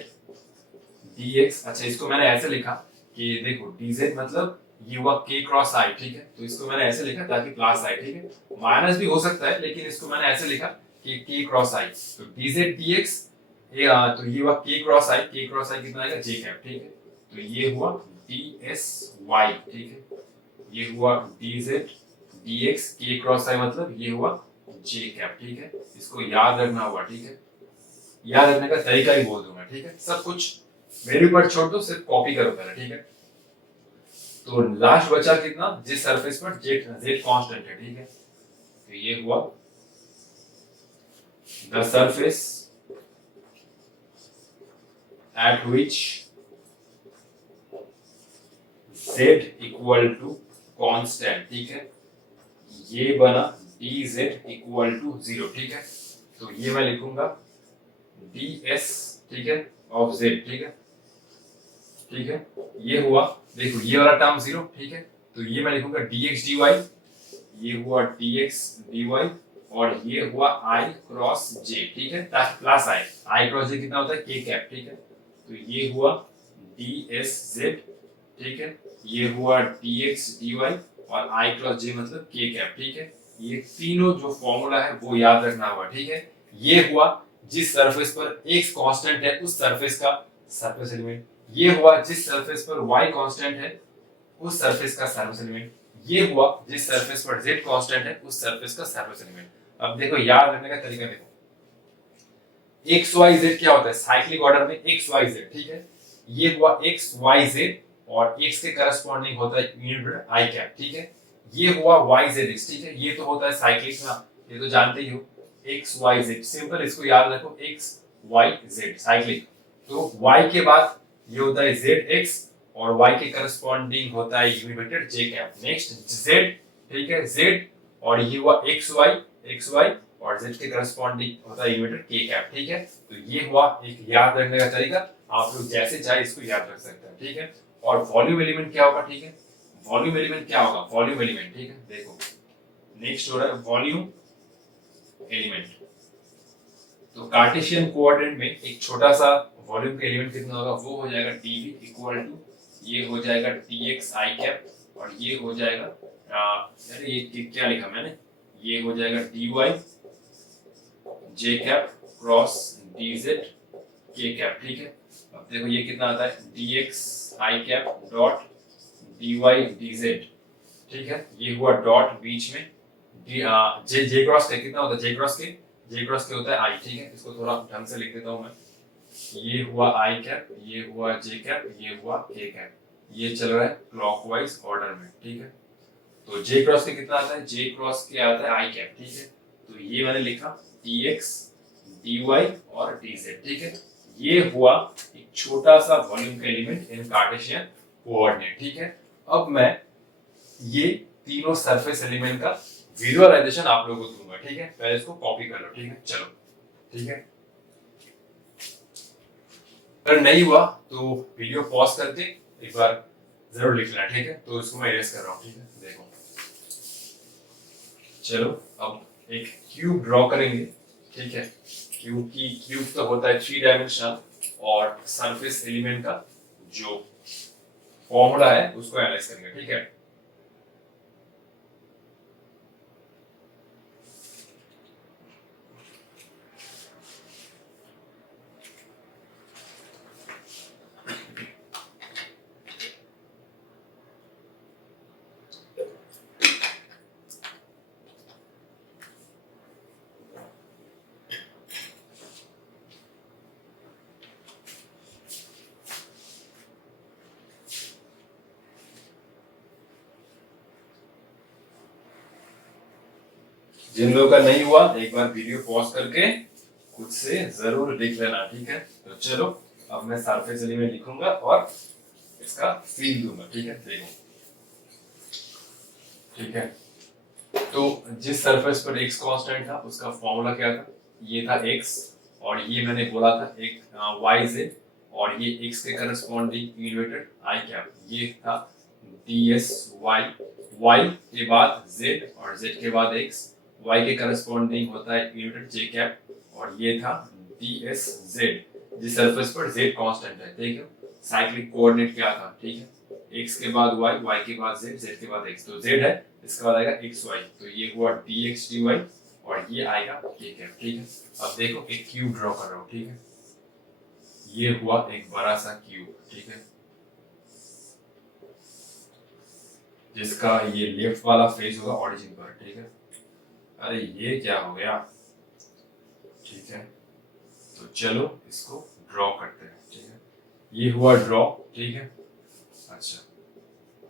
dx। अच्छा इसको मैंने ऐसे लिखा कि देखो dz मतलब ये हुआ k क्रॉस i, ठीक है। तो इसको मैंने ऐसे लिखा ताकि प्लस i, ठीक है। माइनस भी हो सकता है लेकिन इसको मैंने ऐसे लिखा कि k क्रॉस i। तो dz dx तो ये हुआ k क्रॉस i कितना आएगा j कैप, ठीक है। तो ये हुआ dsy, ठीक है। ये हुआ dz dx k cross i मतलब ये हुआ j कैप, ठीक है। इसको याद रखना होगा, ठीक है। याद रखने का तरीका ही बोल दूंगा, ठीक है। सब कुछ मेरे ऊपर छोड़ दो, सिर्फ कॉपी करो पहले, ठीक है। तो लास्ट बचा कितना, जिस सरफेस पर z कांस्टेंट है, ठीक है। तो ये हुआ the surface at which z equal to constant, ठीक है। ये बना dz इक्वल टू 0, ठीक है। तो ये मैं लिखूंगा ds, ठीक है, ऑफ z, ठीक है। ठीक है, ये हुआ, देखो ये वाला टर्म 0, ठीक है। तो ये मैं लिखूंगा dx dy, ये हुआ dx dy और ये हुआ i क्रॉस j, ठीक है। प्लस i क्रॉस j कितना होता है k कैप, ठीक है। तो ये हुआ dsz, ठीक है। ये हुआ dx dy और i क्रॉस j मतलब k कैप, ठीक है। ये तीनों जो फॉर्मूला है वो याद रखना होगा, ठीक है। ये हुआ जिस सरफेस पर x कांस्टेंट है उस सरफेस का सरफेस एलिमेंट। ये हुआ जिस सरफेस पर y कांस्टेंट है उस सरफेस का सरफेस एलिमेंट। ये हुआ जिस सरफेस पर z कांस्टेंट है उस सरफेस का सरफेस एलिमेंट। अब देखो याद रखने का तरीका देखो, एक्स वाई जेड क्या होता है साइक्लिक ऑर्डर में, एक्स वाई जेड, ठीक है। ये हुआ एक्स वाई जेड और एक्स के करस्पॉन्डिंग होता है यूनिट आई कैप, ठीक है। ये हुआ वाई जेड एक्स, ठीक है। ये तो होता है साइक्लिक ना, ये तो जानते ही हो, एक्स वाई जेड सिंपल, इसको याद रखो, एक्स वाई जेड साइक्लिक। तो वाई के बाद ये होता है जेड एक्स और वाई के करस्पॉन्डिंग होता है यूनिट वेक्टर जे कैप। नेक्स्ट जेड, ठीक है, जेड और ये हुआ एक्स वाई और z के करस्पॉन्डिंग होता है यूनिट k कैप, ठीक है। तो ये हुआ एक याद रखने का तरीका, आप लोग जैसे चाहे इसको याद रख सकते हैं, ठीक है। और वॉल्यूम एलिमेंट क्या होगा, ठीक है। वॉल्यूम एलिमेंट क्या होगा, वॉल्यूम एलिमेंट, ठीक है। देखो नेक्स्ट हो रहा है वॉल्यूम एलिमेंट। तो कार्टेशियन कोऑर्डिनेट में एक छोटा सा वॉल्यूम का एलिमेंट कितना होगा, वो हो जाएगा dv इक्वल टू ये हो जाएगा dx i कैप और ये हो जाएगा अरे ये क्या लिखा मैंने, ये हो जाएगा dy j cap cross dz k cap, ठीक है। अब देखो ये कितना आता है dx i cap dot dy dz, ठीक है। ये हुआ डॉट बीच में j क्रॉस के कितना होता है, j क्रॉस के होता है i, ठीक है। इसको थोड़ा ढंग से लिख देता हूं मैं, ये हुआ i कैप, ये हुआ j कैप, ये हुआ k कैप। ये चल रहा है क्लॉकवाइज ऑर्डर में, ठीक है। तो j क्रॉस के कितना आता है, j क्रॉस के आता है i कैप, ठीक है। तो ये मैंने लिखा dx dy और dz, ठीक है। ये हुआ एक छोटा सा वॉल्यूम का एलिमेंट इन कार्टेशियन कोऑर्डिनेट, ठीक है। अब मैं ये तीनों सरफेस एलिमेंट का विजुअलाइजेशन आप लोगों को दूंगा, ठीक है। पहले इसको कॉपी कर लो, ठीक है, चलो, ठीक है। अगर नहीं हुआ तो वीडियो पॉज करके एक बार जरूर लिख लेना, ठीक है। तो इसको मैं इरेज कर रहा हूँ, ठीक है। देखो चलो अब एक क्यूब ड्रॉ करेंगे, ठीक है। क्यूब तो होता है 3 डायमेंशनल और सरफेस एलिमेंट का जो फॉर्मूला है उसको एनालाइज करेंगे, ठीक है। जिन लोगों का नहीं हुआ एक बार वीडियो पॉज करके खुद से जरूर लिख लेना, ठीक है। तो चलो अब मैं सरफेस एलिमेंट लिखूंगा और इसका फील दूंगा, ठीक है। देखो ठीक है, तो जिस सरफेस पर x कांस्टेंट था उसका फॉर्मूला क्या था, ये था x और ये मैंने बोला था एक yz और ये x के करस्पॉन्डिंग यूनिट i कैप, ये था ds y, y के बाद z और z के बाद x y के करस्पॉन्डिंग होता है यूनिट जे कैप, और ये था ds z, जिस सरफेस पर z कांस्टेंट है, ठीक है। साइक्लिक कोऑर्डिनेट क्या था, ठीक है, x के बाद y, y के बाद z, z के बाद x, तो z है, इसके बाद आएगा xy, तो ये हुआ dx dy और ये आएगा k कैप, ठीक है। अब देखो एक क्यूब ड्रॉ कर रहा हूं, ठीक है, ये हुआ एक बड़ा सा क्यूब, ठीक है, जिसका ये लेफ्ट वाला फेस होगा ऑरिजिन पर, ठीक है। अरे ये क्या हो गया, ठीक है, तो चलो इसको ड्रॉ करते हैं, ठीक है। ये हुआ ड्रॉ, ठीक है। अच्छा,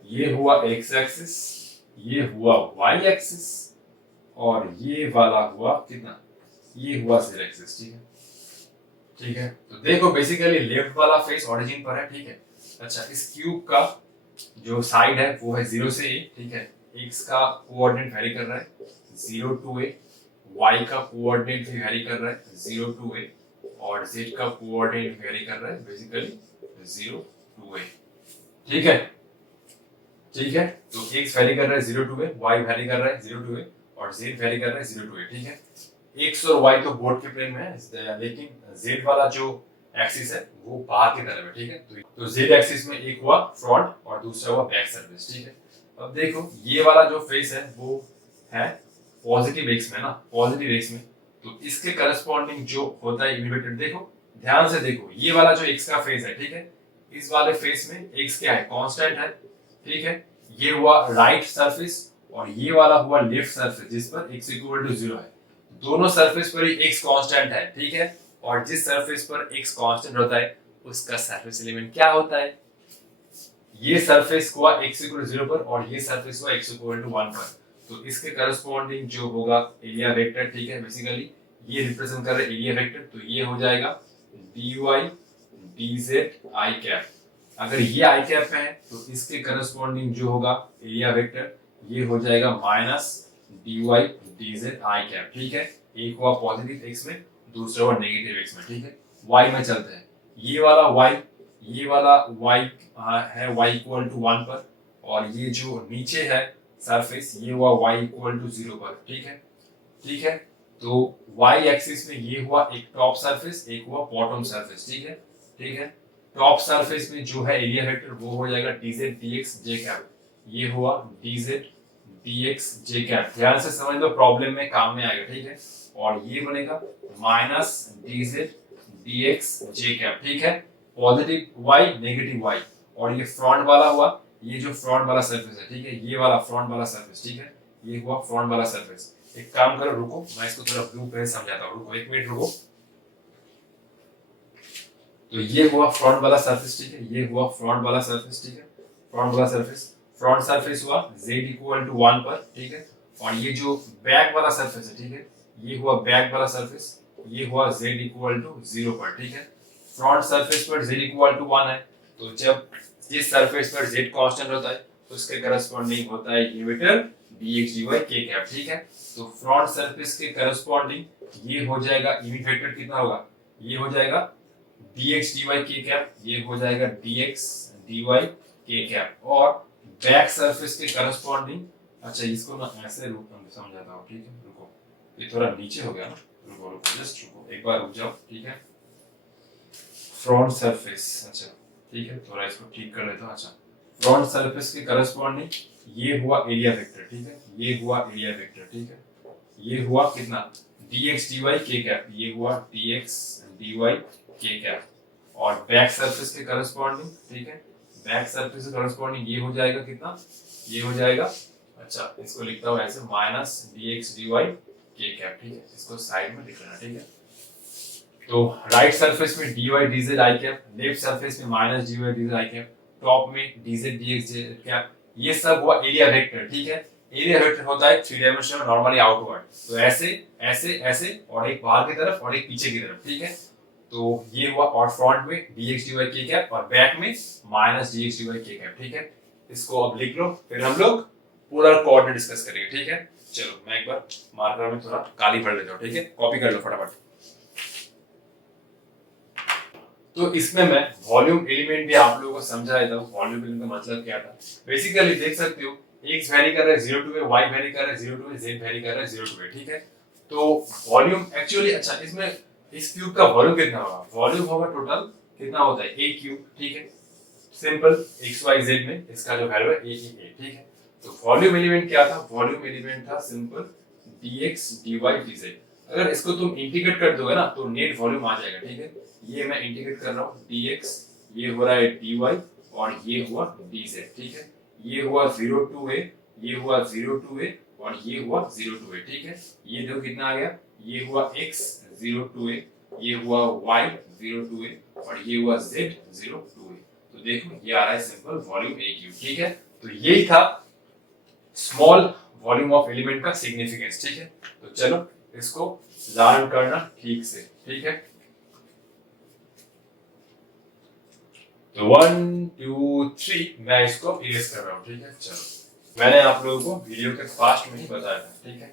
ये हुआ x एक्सिस, ये हुआ y एक्सिस, और ये वाला हुआ कितना, ये हुआ z एक्सिस, ठीक है, ठीक है। तो देखो बेसिकली लेफ्ट वाला फेस ऑरिजिन पर है, ठीक है। अच्छा, इस क्यूब का जो साइड है वो है 0 से a, ठीक है। x का कोऑर्डिनेट वेरी कर रहा है 0 टू a, y का कोऑर्डिनेट भी वेरी कर रहा है 0 टू a, और z का कोऑर्डिनेट वेरी कर रहा है बेसिकली 0 टू a, ठीक है, ठीक है। तो x वेरी कर रहा है 0 टू a, y वेरी कर रहा है 0 टू a, और z वेरी कर रहा है 0 टू a, ठीक है। x और y तो बोर्ड के प्लेन में है, लेकिन z वाला जो एक्सिस है वो बाहर की तरफ है, ठीक है। तो z एक्सिस में एक हुआ फ्रंट और दूसरा हुआ बैक सरफेस, ठीक है। अब देखो ये वाला जो फेस है वो है पॉजिटिव x में ना, पॉजिटिव x में, तो इसके करस्पॉन्डिंग जो होता है इन्वर्टेड, देखो ध्यान से देखो, ये वाला जो x का फेस है, ठीक है, इस वाले फेस में x क्या है, कांस्टेंट है, ठीक है। ये हुआ राइट सरफेस और ये वाला हुआ लेफ्ट सरफेस जिस पर x इक्वल टू 0 है। दोनों सरफेस पर ही x कांस्टेंट है, ठीक है, और जिस सरफेस पर x कांस्टेंट होता है उसका सरफेस एलिमेंट क्या होता है, ये सरफेस हुआ x इक्वल टू 0 पर और ये सरफेस हुआ x इक्वल टू 1 पर, तो इसके करस्पॉन्डिंग जो होगा एरिया वेक्टर, ठीक है, बेसिकली ये रिप्रेजेंट कर रहा है एरिया वेक्टर, तो ये हो जाएगा dy dz i कैप। अगर ये i कैप है तो इसके करस्पॉन्डिंग जो होगा एरिया वेक्टर ये हो जाएगा minus dy dz i cap, ठीक है। एक हुआ पॉजिटिव x में, दूसरा हुआ नेगेटिव x में, ठीक है। y में चलते हैं, ये वाला y, ये वाला y है y इक्वल टू 1 पर, और ये जो नीचे है सरफेस ये हुआ y इक्वल टू 0 पर, ठीक है, ठीक है। तो y एक्सिस में ये हुआ एक टॉप सरफेस, एक हुआ बॉटम सरफेस, ठीक है, ठीक है। टॉप सरफेस में जो है एरिया वेक्टर वो हो जाएगा dz dx j कैप, ये हुआ dz dx j कैप, ध्यान से समझ लो प्रॉब्लम में काम में आएगा, ठीक है। और ये बनेगा minus dz dx j cap, ठीक है, पॉजिटिव y नेगेटिव y, और ये फ्रंट वाला हुआ, ये जो फ्रंट वाला सरफेस है, ठीक है, ये वाला फ्रंट वाला सरफेस, ठीक है, ये हुआ फ्रंट वाला सरफेस। एक काम करो, रुको मैं इसको थोड़ा ब्लू पेन समझाता हूँ, रुको 1 मिनट रुको। तो ये हुआ फ्रंट वाला सरफेस, ठीक है, ये हुआ फ्रंट वाला सरफेस, ठीक है, फ्रंट वाला सरफेस, फ्रंट सरफेस हुआ z इक्वल टू 1 पर, ठीक है, और ये जो बैक वाला सरफेस है, ठीक है, ये हुआ बैक वाला सरफेस, ये हुआ z इक्वल टू 0 पर, ठीक है। फ्रंट सरफेस पर z इक्वल टू 1 है, तो जब जिस सरफेस पर z कांस्टेंट होता है तो उसके करस्पॉन्डिंग होता है ये vector dx dy k cap, ठीक है। तो फ्रंट सरफेस के करस्पॉन्डिंग ये हो जाएगा यूनिट वेक्टर कितना होगा, ये हो जाएगा dx dy k कैप, ये हो जाएगा dx dy k कैप, और बैक सरफेस के करस्पॉन्डिंग, अच्छा इसको ना ऐसे रूप में समझाता हूँ, ठीक है, रुको ये थोड़ा नीचे हो गया ना, रुको रुको जस्ट रुको एक बार रुक जाओ, ठीक है। फ्रंट सरफेस, अच्छा ठीक है, थोड़ा इसको ठीक कर लेता हूँ। अच्छा, फ्रंट सरफेस के करस्पॉन्डिंग ये हुआ एरिया वेक्टर, ठीक है, ये हुआ एरिया वेक्टर, ठीक है, ये हुआ कितना dx dy k कैप, ये हुआ dx dy k कैप, और बैक सरफेस के करस्पॉन्डिंग, ठीक है, बैक सरफेस के करस्पॉन्डिंग ये हो जाएगा कितना, ये हो जाएगा, अच्छा इसको लिखता हूँ ऐसे minus dx dy k cap, ठीक है, इसको साइड में लिख लेना, ठीक है। तो राइट सरफेस में dy dz i cap, left surface में minus dy dz i cap, top में dz dx j कैप, ये सब हुआ एरिया वेक्टर, ठीक है। एरिया वेक्टर होता है 3 डायमेंशनल नॉर्मली आउटवर्ड, तो ऐसे ऐसे ऐसे और एक बाहर की तरफ और एक पीछे की तरफ, ठीक है। तो ये हुआ, और फ्रंट में dx dy k कैप और बैक में minus dx dy k cap, ठीक है। इसको अब लिख लो, फिर हम लोग पूरा कोऑर्डिनेट डिस्कस करेंगे, ठीक है। चलो मैं एक बार मार्कर में थोड़ा काली भर लेता हूँ, ठीक है, कॉपी कर लो फटाफट। तो इसमें मैं वॉल्यूम एलिमेंट भी आप लोगों को समझा देता हूँ, वॉल्यूम एलिमेंट का मतलब क्या था। बेसिकली देख सकते हो x वेरी कर रहा है 0 टू a, y वेरी कर रहा है 0 टू a, z वेरी कर रहा है 0 टू a, ठीक है। तो वॉल्यूम एक्चुअली अच्छा इसमें इस क्यूब का वॉल्यूम कितना होगा, वॉल्यूम होगा टोटल कितना होता है a क्यूब, ठीक है। सिंपल x y z में इसका जो वैल्यू है a, ठीक है। तो वॉल्यूम एलिमेंट क्या था, वॉल्यूम एलिमेंट था सिंपल dx dy dz। अगर इसको तुम इंटीग्रेट कर दोगे ना तो नेट वॉल्यूम आ जाएगा, ठीक है। ये मैं इंटीग्रेट कर रहा हूँ, dx ये हो रहा है dy और ये हुआ dz, ठीक है। ये हुआ 0 टू a, ये हुआ 0 टू a और ये हुआ 0 टू a, ठीक है। ये देखो कितना आ गया, ये हुआ x 0 टू a, ये हुआ y 0 टू a और ये हुआ z 0 टू a। तो देखो ये आ रहा है सिंपल वॉल्यूम a क्यूब, ठीक है। तो यही था स्मॉल वॉल्यूम ऑफ एलिमेंट का सिग्निफिकेंस, ठीक है। तो चलो इसको लर्न करना ठीक से, ठीक है। तो 1 2 3 मैं इसको इरेज कर रहा हूँ, ठीक है। चलो मैंने आप लोगों को वीडियो के फास्ट में ही बताया था, ठीक है।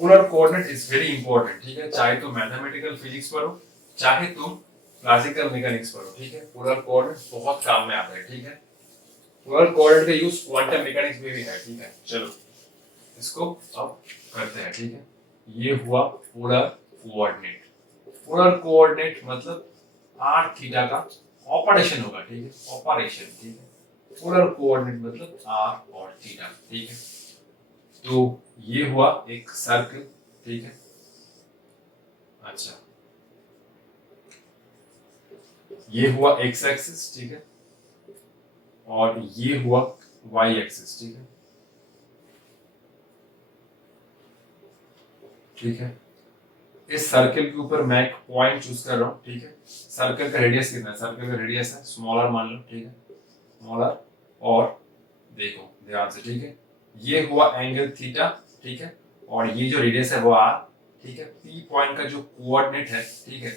Polar coordinate is very important, ठीक है। चाहे तुम मैथमेटिकल फिजिक्स पढ़ो चाहे तुम क्लासिकल मैकेनिक्स पढ़ो, ठीक है। पोलर कोऑर्डिनेट बहुत काम में आता है, ठीक है। पोलर कोऑर्डिनेट का यूज क्वांटम मैकेनिक्स में भी है, ठीक है। चलो इसको अब करते हैं, ठीक है। ये हुआ पोलर कोऑर्डिनेट। पोलर कोऑर्डिनेट मतलब r थीटा का ऑपरेशन होगा, ठीक है, ऑपरेशन, ठीक है। पोलर कोऑर्डिनेट मतलब r और थीटा, ठीक है। तो ये हुआ एक सर्कल, ठीक है। अच्छा ये हुआ x एक्सिस, ठीक है, और ये हुआ y एक्सिस, ठीक है, ठीक है। इस सर्कल के ऊपर मैं एक पॉइंट चूज कर रहा हूँ, ठीक है। सर्कल का रेडियस कितना है, सर्कल का रेडियस है स्मॉलर मान लो, ठीक है, स्मॉलर। और देखो ध्यान से, ठीक है, ये हुआ एंगल थीटा, ठीक है, और ये जो रेडियस है वो आर, ठीक है। पी पॉइंट का जो कोऑर्डिनेट है, ठीक है,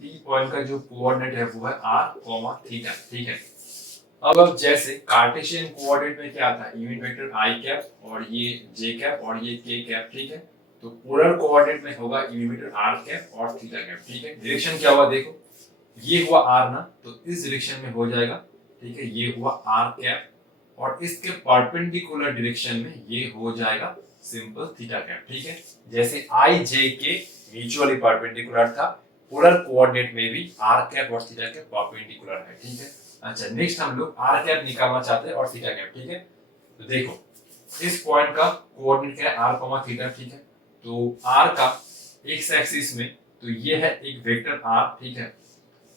पी पॉइंट का जो कोऑर्डिनेट है वो है आर कॉमा थीटा, ठीक है। अब जैसे कार्टेशियन कोऑर्डिनेट में क्या था, यूनिट वेक्टर आई कैप और ये जे कैप और ये के कैप, ठीक है। तो पोलर कोऑर्डिनेट में होगा यूनिट वेक्टर आर कैप और थीटा कैप, ठीक है। डायरेक्शन क्या हुआ देखो, ये हुआ आर ना, तो इस डायरेक्शन में हो जाएगा, ठीक है, ये हुआ आर कैप और इसके परपेंडिकुलर डायरेक्शन में ये हो जाएगा सिंपल थीटा कैप, ठीक है। जैसे आई जे के म्यूचुअली परपेंडिकुलर था, पोलर कोऑर्डिनेट में भी आर कैप और थीटा कैप परपेंडिकुलर है, ठीक है। अच्छा नेक्स्ट हम लोग आर कैप निकालना चाहते हैं और थीटा कैप, ठीक है। तो देखो इस पॉइंट का कोऑर्डिनेट क्या है, आर कॉमा थीटा, ठीक है। तो आर का एक्स एक्सिस में तो ये है एक वेक्टर आर, ठीक है।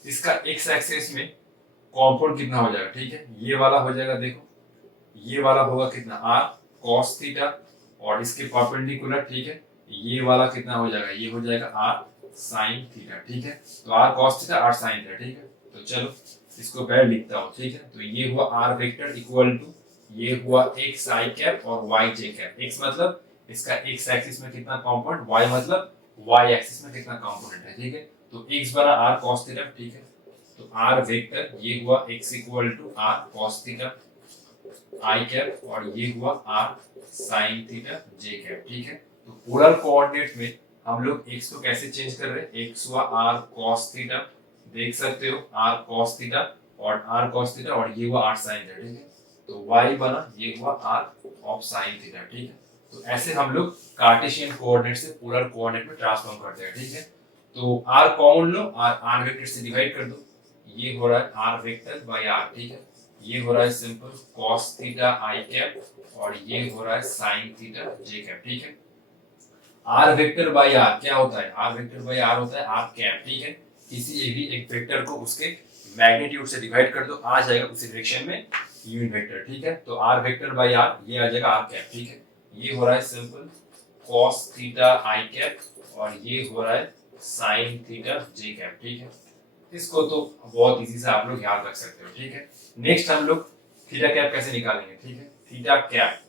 इसका एक्स एक्सिस में कंपोनेंट कितना हो जाएगा, ठीक है, ये वाला हो जाएगा, देखो ये वाला होगा कितना आर कॉस थीटा और इसके परपेंडिकुलर, ठीक है, ये वाला कितना हो जाएगा, ये हो जाएगा आर साइन थीटा, ठीक है। तो r cos theta r sine theta, ठीक है। तो चलो इसको पहले लिखता हूँ, ठीक है। तो ये हुआ आर वेक्टर इक्वल टू ये हुआ एक्स आई कैप और वाई जे कैप। एक्स मतलब इसका एक्स एक्सिस में कितना कंपोनेंट, वाई मतलब वाई एक्सिस में कितना कंपोनेंट है, ठीक है। तो एक्स बना आर कॉस थीटा, ठीक है। तो आर वेक्टर ये हुआ x equal to r cos theta i cap और ये हुआ r sine theta j cap, ठीक है। तो पोलर कोऑर्डिनेट में हम लोग x को कैसे चेंज कर रहे हैं, x हुआ आर कॉस थीटा, देख सकते हो आर कॉस थीटा और आर कॉस थीटा और ये हुआ आर साइन थीटा, ठीक है। तो y बना ये हुआ आर ऑफ साइन थीटा, ठीक है। तो ऐसे हम लोग कार्टेशियन कोऑर्डिनेट से पोलर कोऑर्डिनेट में ट्रांसफॉर्म करते हैं, ठीक है। तो r कॉमन लो और r वेक्टर से डिवाइड कर दो, ये हो रहा है आर वेक्टर बाय आर, ठीक है। ये हो रहा है simple cos theta i cap और ये हो रहा है sin थीटा जे कैप, ठीक है। आर वेक्टर बाय आर क्या होता है, आर वेक्टर बाय आर होता है आर कैप, ठीक है। किसी भी एक वेक्टर को उसके मैग्नीट्यूड से डिवाइड कर दो, आ जाएगा उसी डायरेक्शन में यूनिट वेक्टर, ठीक है। तो आर वेक्टर बाय आर ये आ जाएगा आर कैप, ठीक है। ये हो रहा है simple cos theta i cap और ये हो रहा है sin थीटा जे कैप, ठीक है। इसको तो बहुत इजी से आप लोग याद रख सकते हो, ठीक है। नेक्स्ट हम लोग थीटा कैप कैसे निकालेंगे, ठीक है। थीटा कैप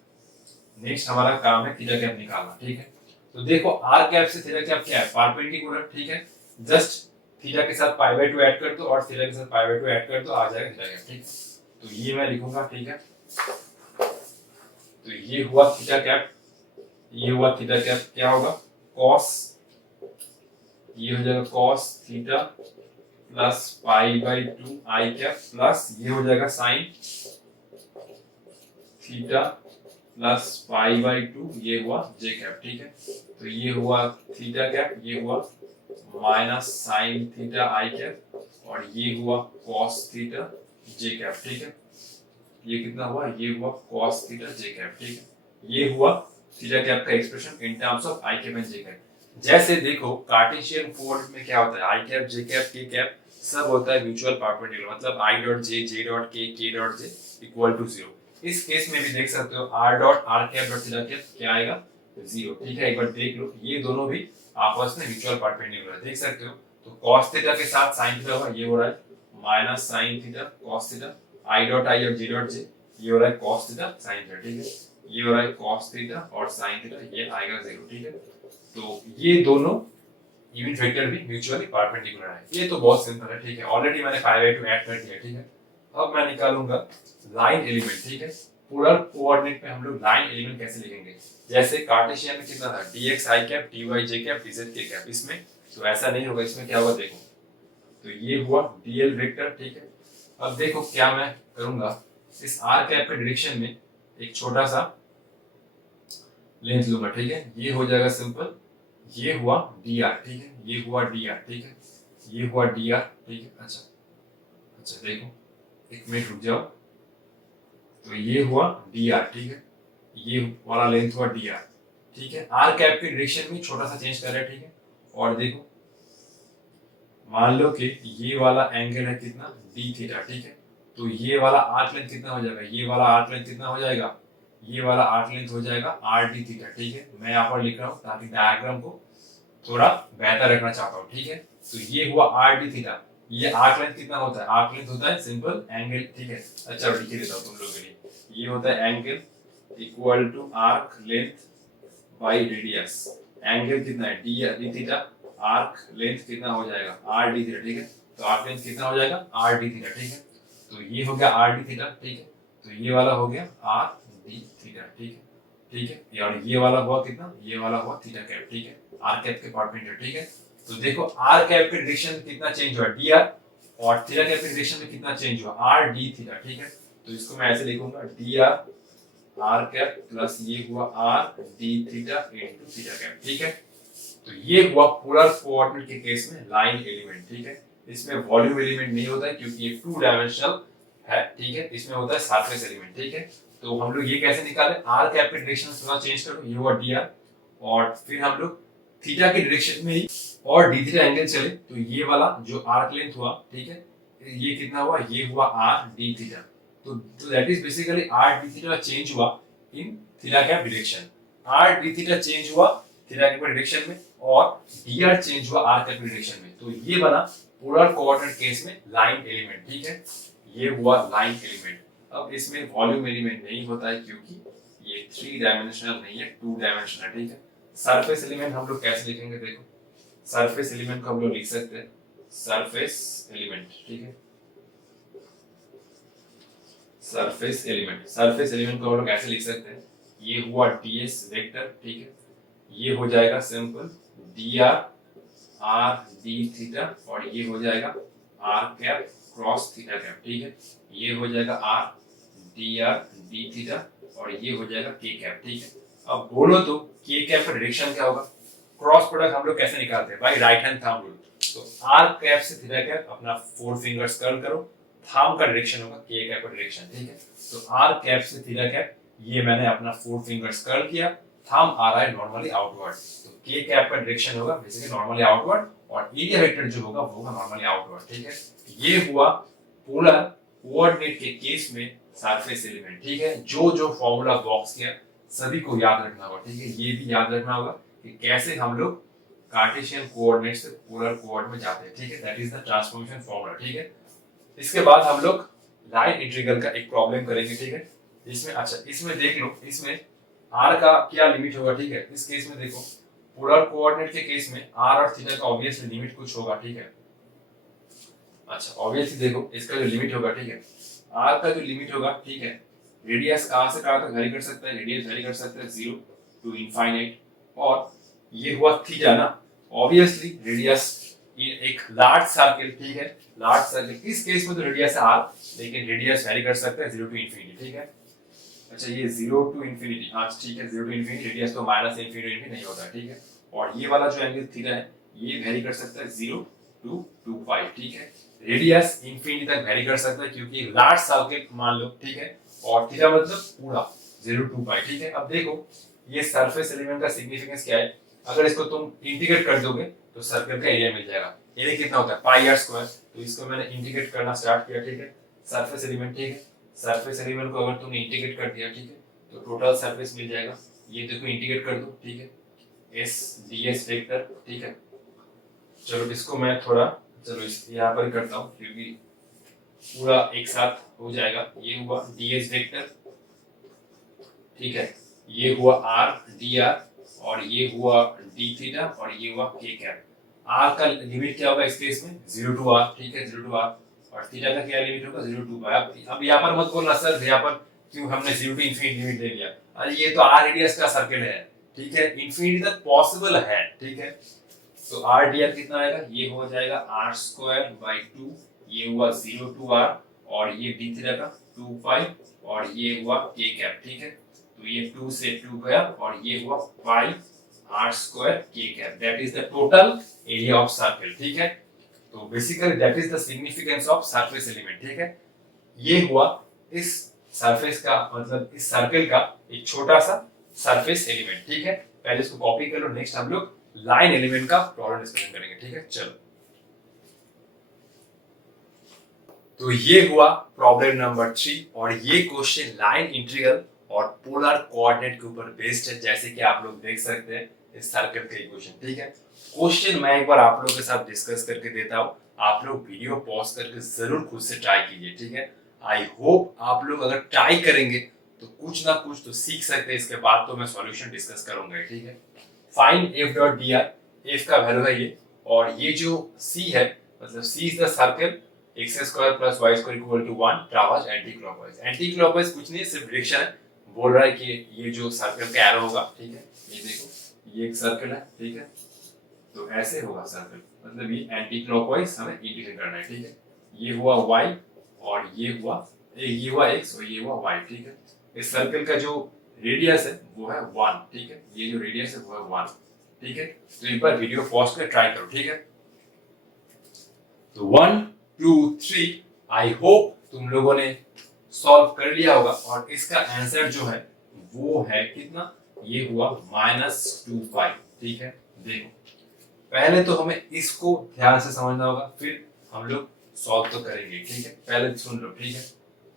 नेक्स्ट हमारा काम है थीटा कैप निकालना, ठीक है। तो देखो आर कैप से थीटा कैप क्या है, परपेंडिकुलर, ठीक है। जस्ट थीटा के साथ पाई बाय 2 ऐड कर दो और थीटा के साथ पाई बाय 2 ऐड कर दो, आ जाएगा थीटा कैप, ठीक है। तो ये मैं लिखूंगा, ठीक है। तो ये हुआ थीटा कैप, ये हुआ थीटा कैप, क्या होगा cos, ये हो जाएगा cos theta plus pi by 2 I cap plus ये हो जाएगा sine theta plus pi by 2 ये हुआ जे कैप, ठीक है। तो ये हुआ थीटा कैप, ये हुआ minus sine theta i cap, और ये हुआ कॉस थीटा जे कैप, ठीक है। ये कितना हुआ, ये हुआ cos थीटा j कैप, ठीक है। ये हुआ थीटा कैप का expression in terms of i cap and j cap. जैसे देखो कार्टेशियन कोऑर्डिनेट में क्या होता है, i cap j cap k cap सब होता है म्यूचुअल परपेंडिकुलर, मतलब i dot j j dot k k dot j equal to 0। इस केस में भी देख सकते हो r dot r cap dot theta cap क्या आएगा 0, ठीक है। एक बार देख लो, ये दोनों भी आपस में म्यूचुअल परपेंडिकुलर देख सकते हो। तो cos थीटा के साथ sin थीटा होगा, ये हो रहा है minus sin theta cos theta, i dot i और j डॉट j ये हो रहा है cos थीटा sin थीटा, ठीक है। ये हो रहा है cos थीटा और sin थीटा, ये आएगा 0, ठीक है। तो ये दोनों यूनिट वेक्टर भी म्यूचुअली परपेंडिकुलर है। ये तो बहुत सिंपल है, ठीक है। ऑलरेडी मैंने पाई बाई 2 ऐड कर दिया, ठीक है। अब मैं निकालूंगा लाइन एलिमेंट, ठीक है। पोलर कोऑर्डिनेट में हम लोग लाइन एलिमेंट कैसे लिखेंगे, जैसे कार्टेशियन में कितना था dx i cap dy j cap dz k cap, इसमें तो ऐसा नहीं होगा। इसमें क्या होगा देखो, तो ये हुआ dl वेक्टर, ठीक है। अब देखो क्या मैं करूंगा, इस r कैप के डायरेक्शन में एक छोटा सा लेंथ लूंगा, ठीक है। ये हो जाएगा सिंपल, ये हुआ dr, ठीक है। ये हुआ dr, ठीक है। ये हुआ dr, ठीक है। अच्छा देखो, एक मिनट रुक जाओ। तो ये हुआ dr, ठीक है। ये वाला लेंथ हुआ dr, ठीक है। r कैप के डायरेक्शन में छोटा सा चेंज कर रहा है, ठीक है। और देखो मान लो कि ये वाला एंगल है कितना d थीटा, ठीक है। तो ये वाला आर्क लेंथ कितना हो जाएगा, ये वाला आर्क लेंथ कितना हो जाएगा, ये वाला आर्क लेंथ हो जाएगा आर डी थीटा, ठीक है। मैं यहाँ पर लिख रहा हूँ ताकि डायग्राम को थोड़ा बेहतर रखना चाहता हूँ, ठीक है। तो ये हुआ आर डी थीटा। ये आर्क लेंथ कितना होता है, आर्क लेंथ होता है सिंपल एंगल, ठीक है। अच्छा लिख देता हूँ तुम लोगों के लिए, ये होता है angle equal to arc length by radius. Angle कितना है डी थीटा, आर्क लेंथ कितना हो जाएगा आर डी थीटा, ठीक है। तो आर्क लेंथ कितना हो जाएगा आर डी थीटा, ठीक है। तो ये हो गया आर डी थीटा, ठीक है। तो ये वाला हो गया आर डी थीटा, ठीक है, ठीक है। और ये वाला हुआ कितना, ये वाला हुआ थीटा कैप, ठीक है। आर कैप के परपेंडिकुलर, ठीक है। तो देखो आर कैप के डायरेक्शन में कितना चेंज हुआ डी आर, और थीटा कैप के डायरेक्शन में कितना चेंज हुआ आर डी थीटा, ठीक है। तो इसको मैं ऐसे लिखूंगा d r r cap plus ये हुआ r d theta into theta cap, ठीक है। तो ये हुआ पोलर कोऑर्डिनेट के केस में लाइन एलिमेंट, ठीक है। इसमें वॉल्यूम एलिमेंट नहीं होता है क्योंकि ये 2 डायमेंशनल है, ठीक है। इसमें होता है सरफेस एलिमेंट, ठीक है। तो हम लोग ये कैसे निकाले, आर कैप के डायरेक्शन थोड़ा चेंज करो, ये हुआ डी आर, और फिर हम लोग थीटा के डायरेक्शन में ही और डी थीटा एंगल चले, तो ये वाला जो आर्क लेंथ हुआ, ठीक है, ये कितना हुआ, ये हुआ आर डी थीटा। तो that is basically r d theta change हुआ in theta cap direction. R d theta change हुआ थीटा कैप डायरेक्शन में, और डी आर चेंज हुआ आर कैप डायरेक्शन में। तो ये बना पोलर कोऑर्डिनेट केस में लाइन एलिमेंट, ठीक है। ये हुआ लाइन एलिमेंट। अब इसमें वॉल्यूम एलिमेंट नहीं होता है क्योंकि ये 3 डायमेंशनल नहीं है, 2 डायमेंशनल है, ठीक है। सरफेस एलिमेंट हम लोग कैसे लिखेंगे, देखो सरफेस एलिमेंट को हम लोग लिख सकते हैं सरफेस एलिमेंट, ठीक है। सरफेस एलिमेंट को हम लोग ऐसे लिख सकते हैं, ये हुआ ds वेक्टर, ठीक है। ये हो जाएगा simple dr r d theta, और ये हो जाएगा r cap cross theta cap, ठीक है। ये हो जाएगा r dr d थीटा, और ये हो जाएगा k कैप, ठीक है। अब बोलो तो k कैप का डायरेक्शन क्या होगा, क्रॉस प्रोडक्ट हम लोग कैसे निकालते हैं भाई, राइट हैंड थंब रूल। तो r कैप से थीटा कैप अपना 4 फिंगर्स कर्ल करो, थंब का डायरेक्शन होगा k कैप का डायरेक्शन, ठीक है। तो r कैप से थीटा कैप, ये मैंने अपना 4 फिंगर्स कर्ल किया, थंब आ रहा है नॉर्मली आउटवर्ड, तो k कैप का डायरेक्शन होगा बेसिकली नॉर्मली आउटवर्ड, और एरिया वेक्टर जो होगा वो होगा नॉर्मली आउटवर्ड, ठीक है। ये हुआ पोलर कोऑर्डिनेट के केस में सरफेस एलिमेंट, ठीक है। जो जो फॉर्मूला बॉक्स किया सभी को याद रखना होगा, ठीक है। ये भी याद रखना होगा कि कैसे हम लोग कार्टेशियन कोऑर्डिनेट से पोलर कोऑर्डिनेट में जाते हैं, ठीक है। That is the transformation formula, ठीक है। इसके बाद हम लोग लाइन इंटीग्रल का एक प्रॉब्लम करेंगे, ठीक है। इसमें अच्छा इसमें देख लो, इसमें r का क्या लिमिट होगा, ठीक है। इस केस में देखो पोलर कोऑर्डिनेट के केस में r और थीटा का ऑब्वियसली लिमिट कुछ होगा, ठीक है। अच्छा ऑब्वियसली देखो इसका जो लिमिट होगा, ठीक है, r का जो लिमिट होगा, ठीक है, रेडियस कहां से कहां तक वेरी कर सकता है, रेडियस वेरी कर सकता है 0 टू इनफाइनाइट, और ये हुआ थीटा ना, ऑब्वियसली रेडियस एक लार्ज सर्कल, ठीक है, लार्ज सर्कल, इस केस में तो रेडियस है r, लेकिन रेडियस वेरी कर सकता है 0 टू इंफिनिटी, ठीक है। अच्छा ये 0 टू इंफिनिटी, हाँ ठीक है 0 टू इंफिनिटी रेडियस तो माइनस इंफिनिटी नहीं होता, ठीक है। और ये वाला जो एंगल थीटा है ये वेरी कर सकता है 0 टू 2 पाई, ठीक है। रेडियस इंफिनिटी तक वेरी कर सकता है क्योंकि लार्ज सर्कल मान लो, ठीक है। और थीटा मतलब पूरा 0 टू पाई, ठीक है। अब देखो ये सरफेस एलिमेंट का सिग्निफिकेंस क्या है, अगर इसको तुम इंटीग्रेट कर दोगे तो सर्कल का एरिया मिल जाएगा। एरिया कितना होता है पाई आर स्क्वायर, तो इसको मैंने इंटीग्रेट करना स्टार्ट किया, ठीक है। सरफेस एलिमेंट, ठीक है। सरफेस एलिमेंट को अगर तुमने इंटीग्रेट कर दिया, ठीक है, तो टोटल सरफेस मिल जाएगा। ये देखो इंटीग्रेट कर दो, ठीक है, एस डी एस वेक्टर, ठीक है। चलो इसको मैं थोड़ा, चलो इस यहाँ पर करता हूँ क्योंकि पूरा एक साथ हो जाएगा। ये हुआ डी एस वेक्टर, ठीक है। ये हुआ आर डी आर, और ये हुआ डी थीटा, और ये हुआ के कैप। आर का लिमिट क्या होगा इस केस में 0 टू आर, ठीक है 0 टू आर। और थीटा का क्या लिमिट होगा 0 टू पाई। अब यहाँ पर मत बोलना सर यहाँ पर क्यों हमने 0 टू इंफिनिटी लिमिट ले लिया, अरे ये तो आर रेडियस का सर्कल है, ठीक है, इंफिनिटी तक पॉसिबल है, ठीक है। तो आर डी आर कितना आएगा, ये हो जाएगा आर स्क्वायर बाई 2, ये हुआ 0 टू आर, और ये डी थीटा का 2 पाई, और ये हुआ के कैप, ठीक है। तो ये 2 से 2 गया, और ये हुआ पाई are square k cap, that is the total area of circle, ठीक है। तो basically that is the significance of surface element, ठीक है। ये हुआ इस सरफेस का मतलब इस सर्कल का एक छोटा सा सरफेस एलिमेंट, ठीक है। पहले इसको कॉपी कर लो, नेक्स्ट हम लोग लाइन एलिमेंट का प्रॉब्लम डिस्कशन करेंगे, ठीक है। चलो तो ये हुआ प्रॉब्लम नंबर 3, और ये क्वेश्चन लाइन इंटीग्रल और पोलर कोऑर्डिनेट के ऊपर बेस्ड है, जैसे कि आप लोग देख सकते हैं इस सर्कल का इक्वेशन, ठीक है। क्वेश्चन मैं एक बार आप लोगों के साथ डिस्कस करके देता हूँ, आप लोग वीडियो पॉज करके जरूर खुद से ट्राई कीजिए, ठीक है। आई होप आप लोग अगर ट्राई करेंगे तो कुछ ना कुछ तो सीख सकते हैं। इसके बाद तो मैं सॉल्यूशन डिस्कस करूंगा, ठीक है। Find F dot d r, F का वैल्यू है ये, और ये जो सी है मतलब C is the circle x square plus y square equal to 1 traverse anticlockwise. Anticlockwise कुछ नहीं है, सिर्फ डायरेक्शन है। बोल रहा है कि ये जो सर्कल का एरो होगा, ठीक है, ये देखो ये एक सर्कल है, ठीक है, तो ऐसे होगा सर्कल, मतलब ये एंटी क्लॉकवाइज हमें इंटीग्रेट करना है, ठीक है। ये हुआ y, और ये हुआ x, और ये हुआ y, ठीक है। इस सर्कल का जो रेडियस है वो है 1, ठीक है, ये जो रेडियस है वो है 1, ठीक है। तो एक बार वीडियो पॉज कर ट्राई करो, ठीक है। तो 1 2 3, आई होप तुम लोगों ने सॉल्व कर लिया होगा, और इसका आंसर जो है वो है कितना, ये हुआ -2 पाई, ठीक है। देखो पहले तो हमें इसको ध्यान से समझना होगा, फिर हम लोग सॉल्व तो करेंगे, ठीक है। पहले सुन लो, ठीक है।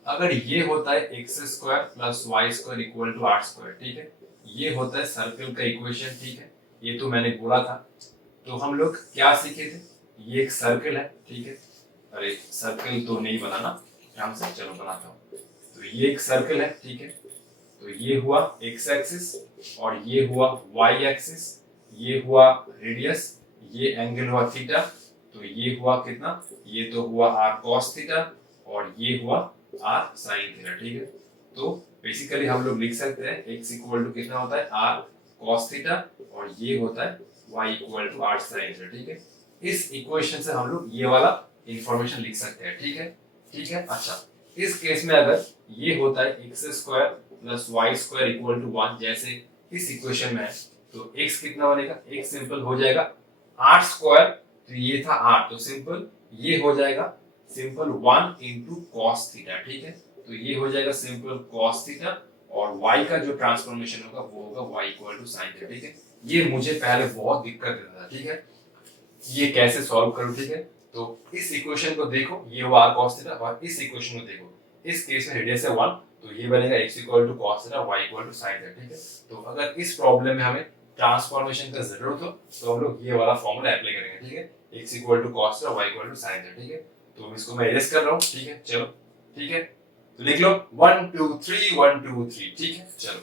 अगर ये होता है x square plus y square equal to r square, ठीक है, ये होता है सर्कल का इक्वेशन, ठीक है, ये तो मैंने बोला था। तो हम लोग क्या सीखे थे, ये एक सर्कल है, ठीक है, अरे सर्कल तो नहीं बनाना ध्यान से, चलो बनाता हूँ। तो ये एक सर्कल है, ठीक है, तो ये हुआ एक्स एक्सिस, और ये हुआ वाई एक्सिस, ये हुआ रेडियस, ये एंगल हुआ थीटा, तो ये हुआ कितना, ये तो हुआ आर कॉस थीटा, और ये हुआ आर साइन थीटा, ठीक है। तो बेसिकली हम लोग लिख सकते हैं x इक्वल टू कितना होता है आर कॉस थीटा, और ये होता है y equal to r sine theta, ठीक है। इस इक्वेशन से हम लोग ये वाला इंफॉर्मेशन लिख सकते हैं, ठीक है, ठीक है। अच्छा इस केस में अगर ये होता है x square plus y square equal to 1, जैसे इस इक्वेशन में है, तो x कितना बनेगा, x सिंपल हो जाएगा आर स्क्वायर, तो ये था आर, तो सिंपल ये हो जाएगा सिंपल 1 इंटू कॉस थीटा, ठीक है। तो ये हो जाएगा सिंपल कॉस थीटा, और y का जो ट्रांसफॉर्मेशन होगा वो होगा y equal to sine theta, ठीक है। ये मुझे पहले बहुत दिक्कत देता था, ठीक है, ये कैसे सॉल्व करूं, ठीक है। तो इस इक्वेशन को देखो, ये हुआ r cos थीटा, और इस इक्वेशन को देखो, इस केस में रेडियस है 1, तो ये बनेगा x equal to cos theta, y equal to sin theta, ठीक है। तो अगर इस प्रॉब्लम में हमें ट्रांसफॉर्मेशन का जरूरत हो तो हम लोग ये वाला फॉर्मूला अप्लाई करेंगे, ठीक है, x equal to cos theta, y equal to sin theta, ठीक है। तो इसको मैं इरेज कर रहा हूं, ठीक है, चलो ठीक है, तो लिख लो 1 2 3 1 2 3, ठीक है। चलो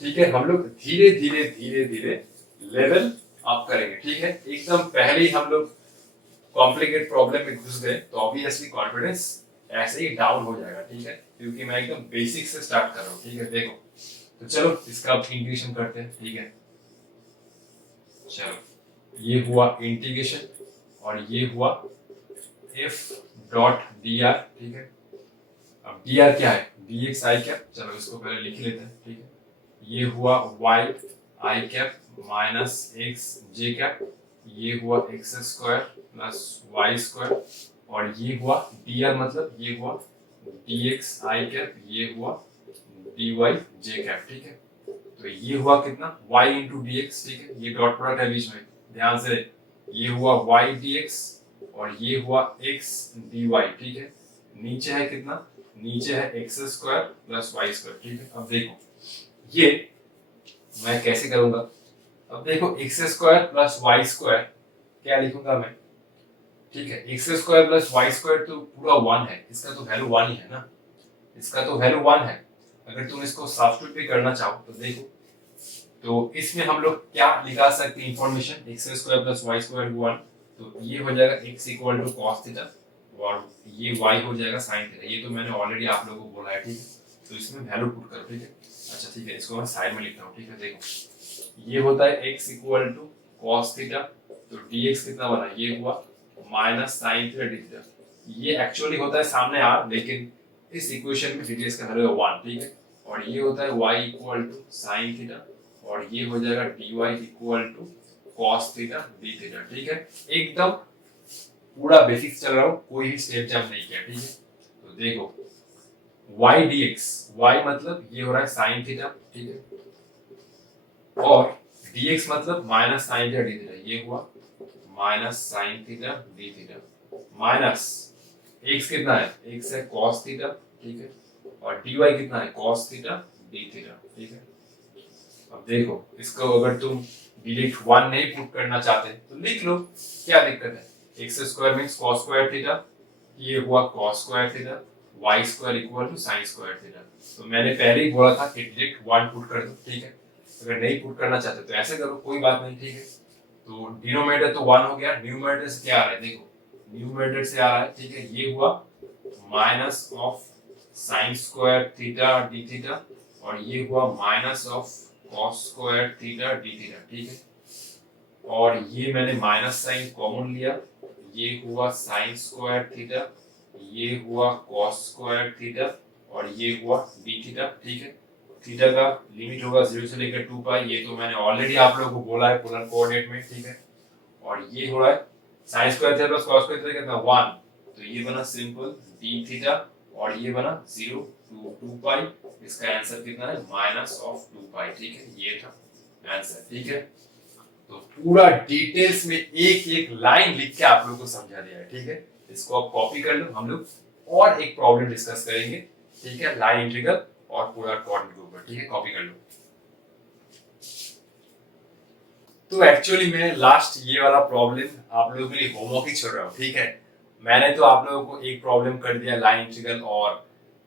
ठीक है, हम लोग धीरे धीरे धीरे धीरे लेवल अप करेंगे, ठीक है। एकदम पहले ही हम लोग कॉम्प्लिकेट प्रॉब्लम में घुस गए तो ऑब्वियसली कॉन्फिडेंस ऐसे ही डाउन हो जाएगा, ठीक है, क्योंकि मैं एकदम बेसिक से स्टार्ट कर रहा हूँ, ठीक है। देखो तो चलो इसका इंटीग्रेशन करते हैं, ठीक है। चलो ये हुआ इंटीग्रेशन, और ये हुआ f डॉट डी आर, ठीक है। अब डी आर क्या है, dx i कैप, चलो इसको पहले लिख लेते हैं, ठीक है। ये हुआ y i cap minus x j cap, ये हुआ x square plus y square, और ये हुआ dr मतलब ये हुआ dx i कैप, ये हुआ dy j कैप, ठीक है। तो ये हुआ कितना y इंटू डी एक्स, ठीक है। ये डॉट प्रोडक्ट है बीच में, ध्यान से, ये हुआ y dx और ये हुआ x dy, ठीक है। नीचे है कितना, नीचे है x square plus y square, ठीक है। अब देखो ये मैं कैसे करूंगा, अब देखो x square plus y square क्या लिखूंगा मैं, ठीक है। X square plus y square तो पूरा 1 है, इसका तो वैल्यू 1 ही है ना, इसका तो वैल्यू 1 है। अगर तुम इसको सब्स्टिट्यूट भी करना चाहो तो देखो, तो इसमें हम लोग क्या निकाल सकते हैं information, x square plus y square 1, तो ये हो जाएगा x equal to cos theta और ये y हो जाएगा साइन थीटा। ये तो मैंने ऑलरेडी आप लोगों को बोला है, ठीक है। तो इसमें वैल्यू पुट करो, ठीक है। अच्छा ठीक है, इसको मैं साइड में लिखता हूँ, ठीक है। देखो ये होता है x equal to cos theta, तो dx कितना बना, ये हुआ minus sine theta d theta. ये एक्चुअली होता है सामने r, लेकिन इस इक्वेशन में dx का वैल्यू है 1, ठीक है। और ये होता है y equal to sine theta और ये हो जाएगा dy equal to cos theta d theta, ठीक है। एकदम पूरा बेसिक्स चल रहा हूँ, कोई भी स्टेप जंप नहीं किया, ठीक है। तो देखो y dx, y मतलब ये हो रहा है साइन थीटा, ठीक है, और dx मतलब minus sine theta d theta, ये हुआ minus sine theta d theta, minus x कितना है, x है cos थीटा, ठीक है, और dy कितना है cos थीटा डी थीटा, ठीक है। अब देखो इसको अगर तुम डायरेक्ट 1 नहीं पुट करना चाहते तो लिख लो, क्या दिक्कत है, x square means cos square theta, ये हुआ cos square theta, y square equal to sin square theta. तो मैंने पहले ही बोला था कि डायरेक्ट 1 पुट कर दो, ठीक है। अगर नहीं पुट करना चाहते तो ऐसे करो, कोई बात नहीं, ठीक है। तो डिनोमिनेटर तो 1 हो गया, न्यूमरेटर से क्या आ रहा है, देखो न्यूमरेटर से आ रहा है, ठीक है। ये हुआ minus of sin square theta d theta और ये हुआ minus of cos square theta d theta, ठीक है। और ये मैंने माइनस साइन कॉमन लिया, ये हुआ साइन स्क्वायर थीटा, ये हुआ cos स्क्वायर थीटा और ये हुआ डी थीटा, ठीक है। थीटा का लिमिट होगा 0 से लेकर 2 पाई, ये तो मैंने ऑलरेडी आप लोगों को बोला है पोलर कोऑर्डिनेट में, ठीक है। और ये हो रहा है sine square theta plus cos square theta कितना 1, तो ये बना सिंपल डी थीटा और ये बना 0 टू 2 पाई। इसका आंसर कितना है माइनस ऑफ 2 पाई, ठीक है। ये था आंसर, ठीक है। तो पूरा डिटेल्स में एक एक लाइन लिख के आप लोगों को समझा दिया है, ठीक है। इसको आप कॉपी कर लो, हम लोग और एक प्रॉब्लम डिस्कस करेंगे, ठीक है, लाइन इंटीग्रल और पोलर कोऑर्डिनेट के ऊपर, ठीक है। कॉपी कर लो। तो एक्चुअली मैं लास्ट ये वाला प्रॉब्लम आप लोगों के लिए होमवर्क ही छोड़ रहा हूँ, ठीक है। मैंने तो आप लोगों को एक प्रॉब्लम कर दिया लाइन इंटीग्रल और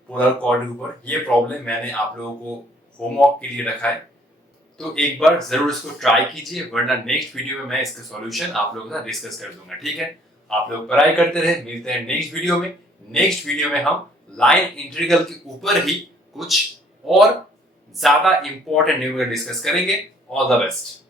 पोलर कोऑर्डिनेट ऊपर, ये प्रॉब्लम मैंने आप लोगों को होमवर्क के लिए रखा है, तो एक बार जरूर इसको ट्राई कीजिए, वरना नेक्स्ट वीडियो में मैं इसका सॉल्यूशन आप लोगों के साथ डिस्कस कर दूंगा, ठीक है। आप लोग पढ़ाई करते रहे, मिलते हैं नेक्स्ट वीडियो में। नेक्स्ट वीडियो में हम लाइन इंटीग्रल के ऊपर ही कुछ और ज्यादा इंपॉर्टेंट न्यूमेरिकल डिस्कस करेंगे। All the best.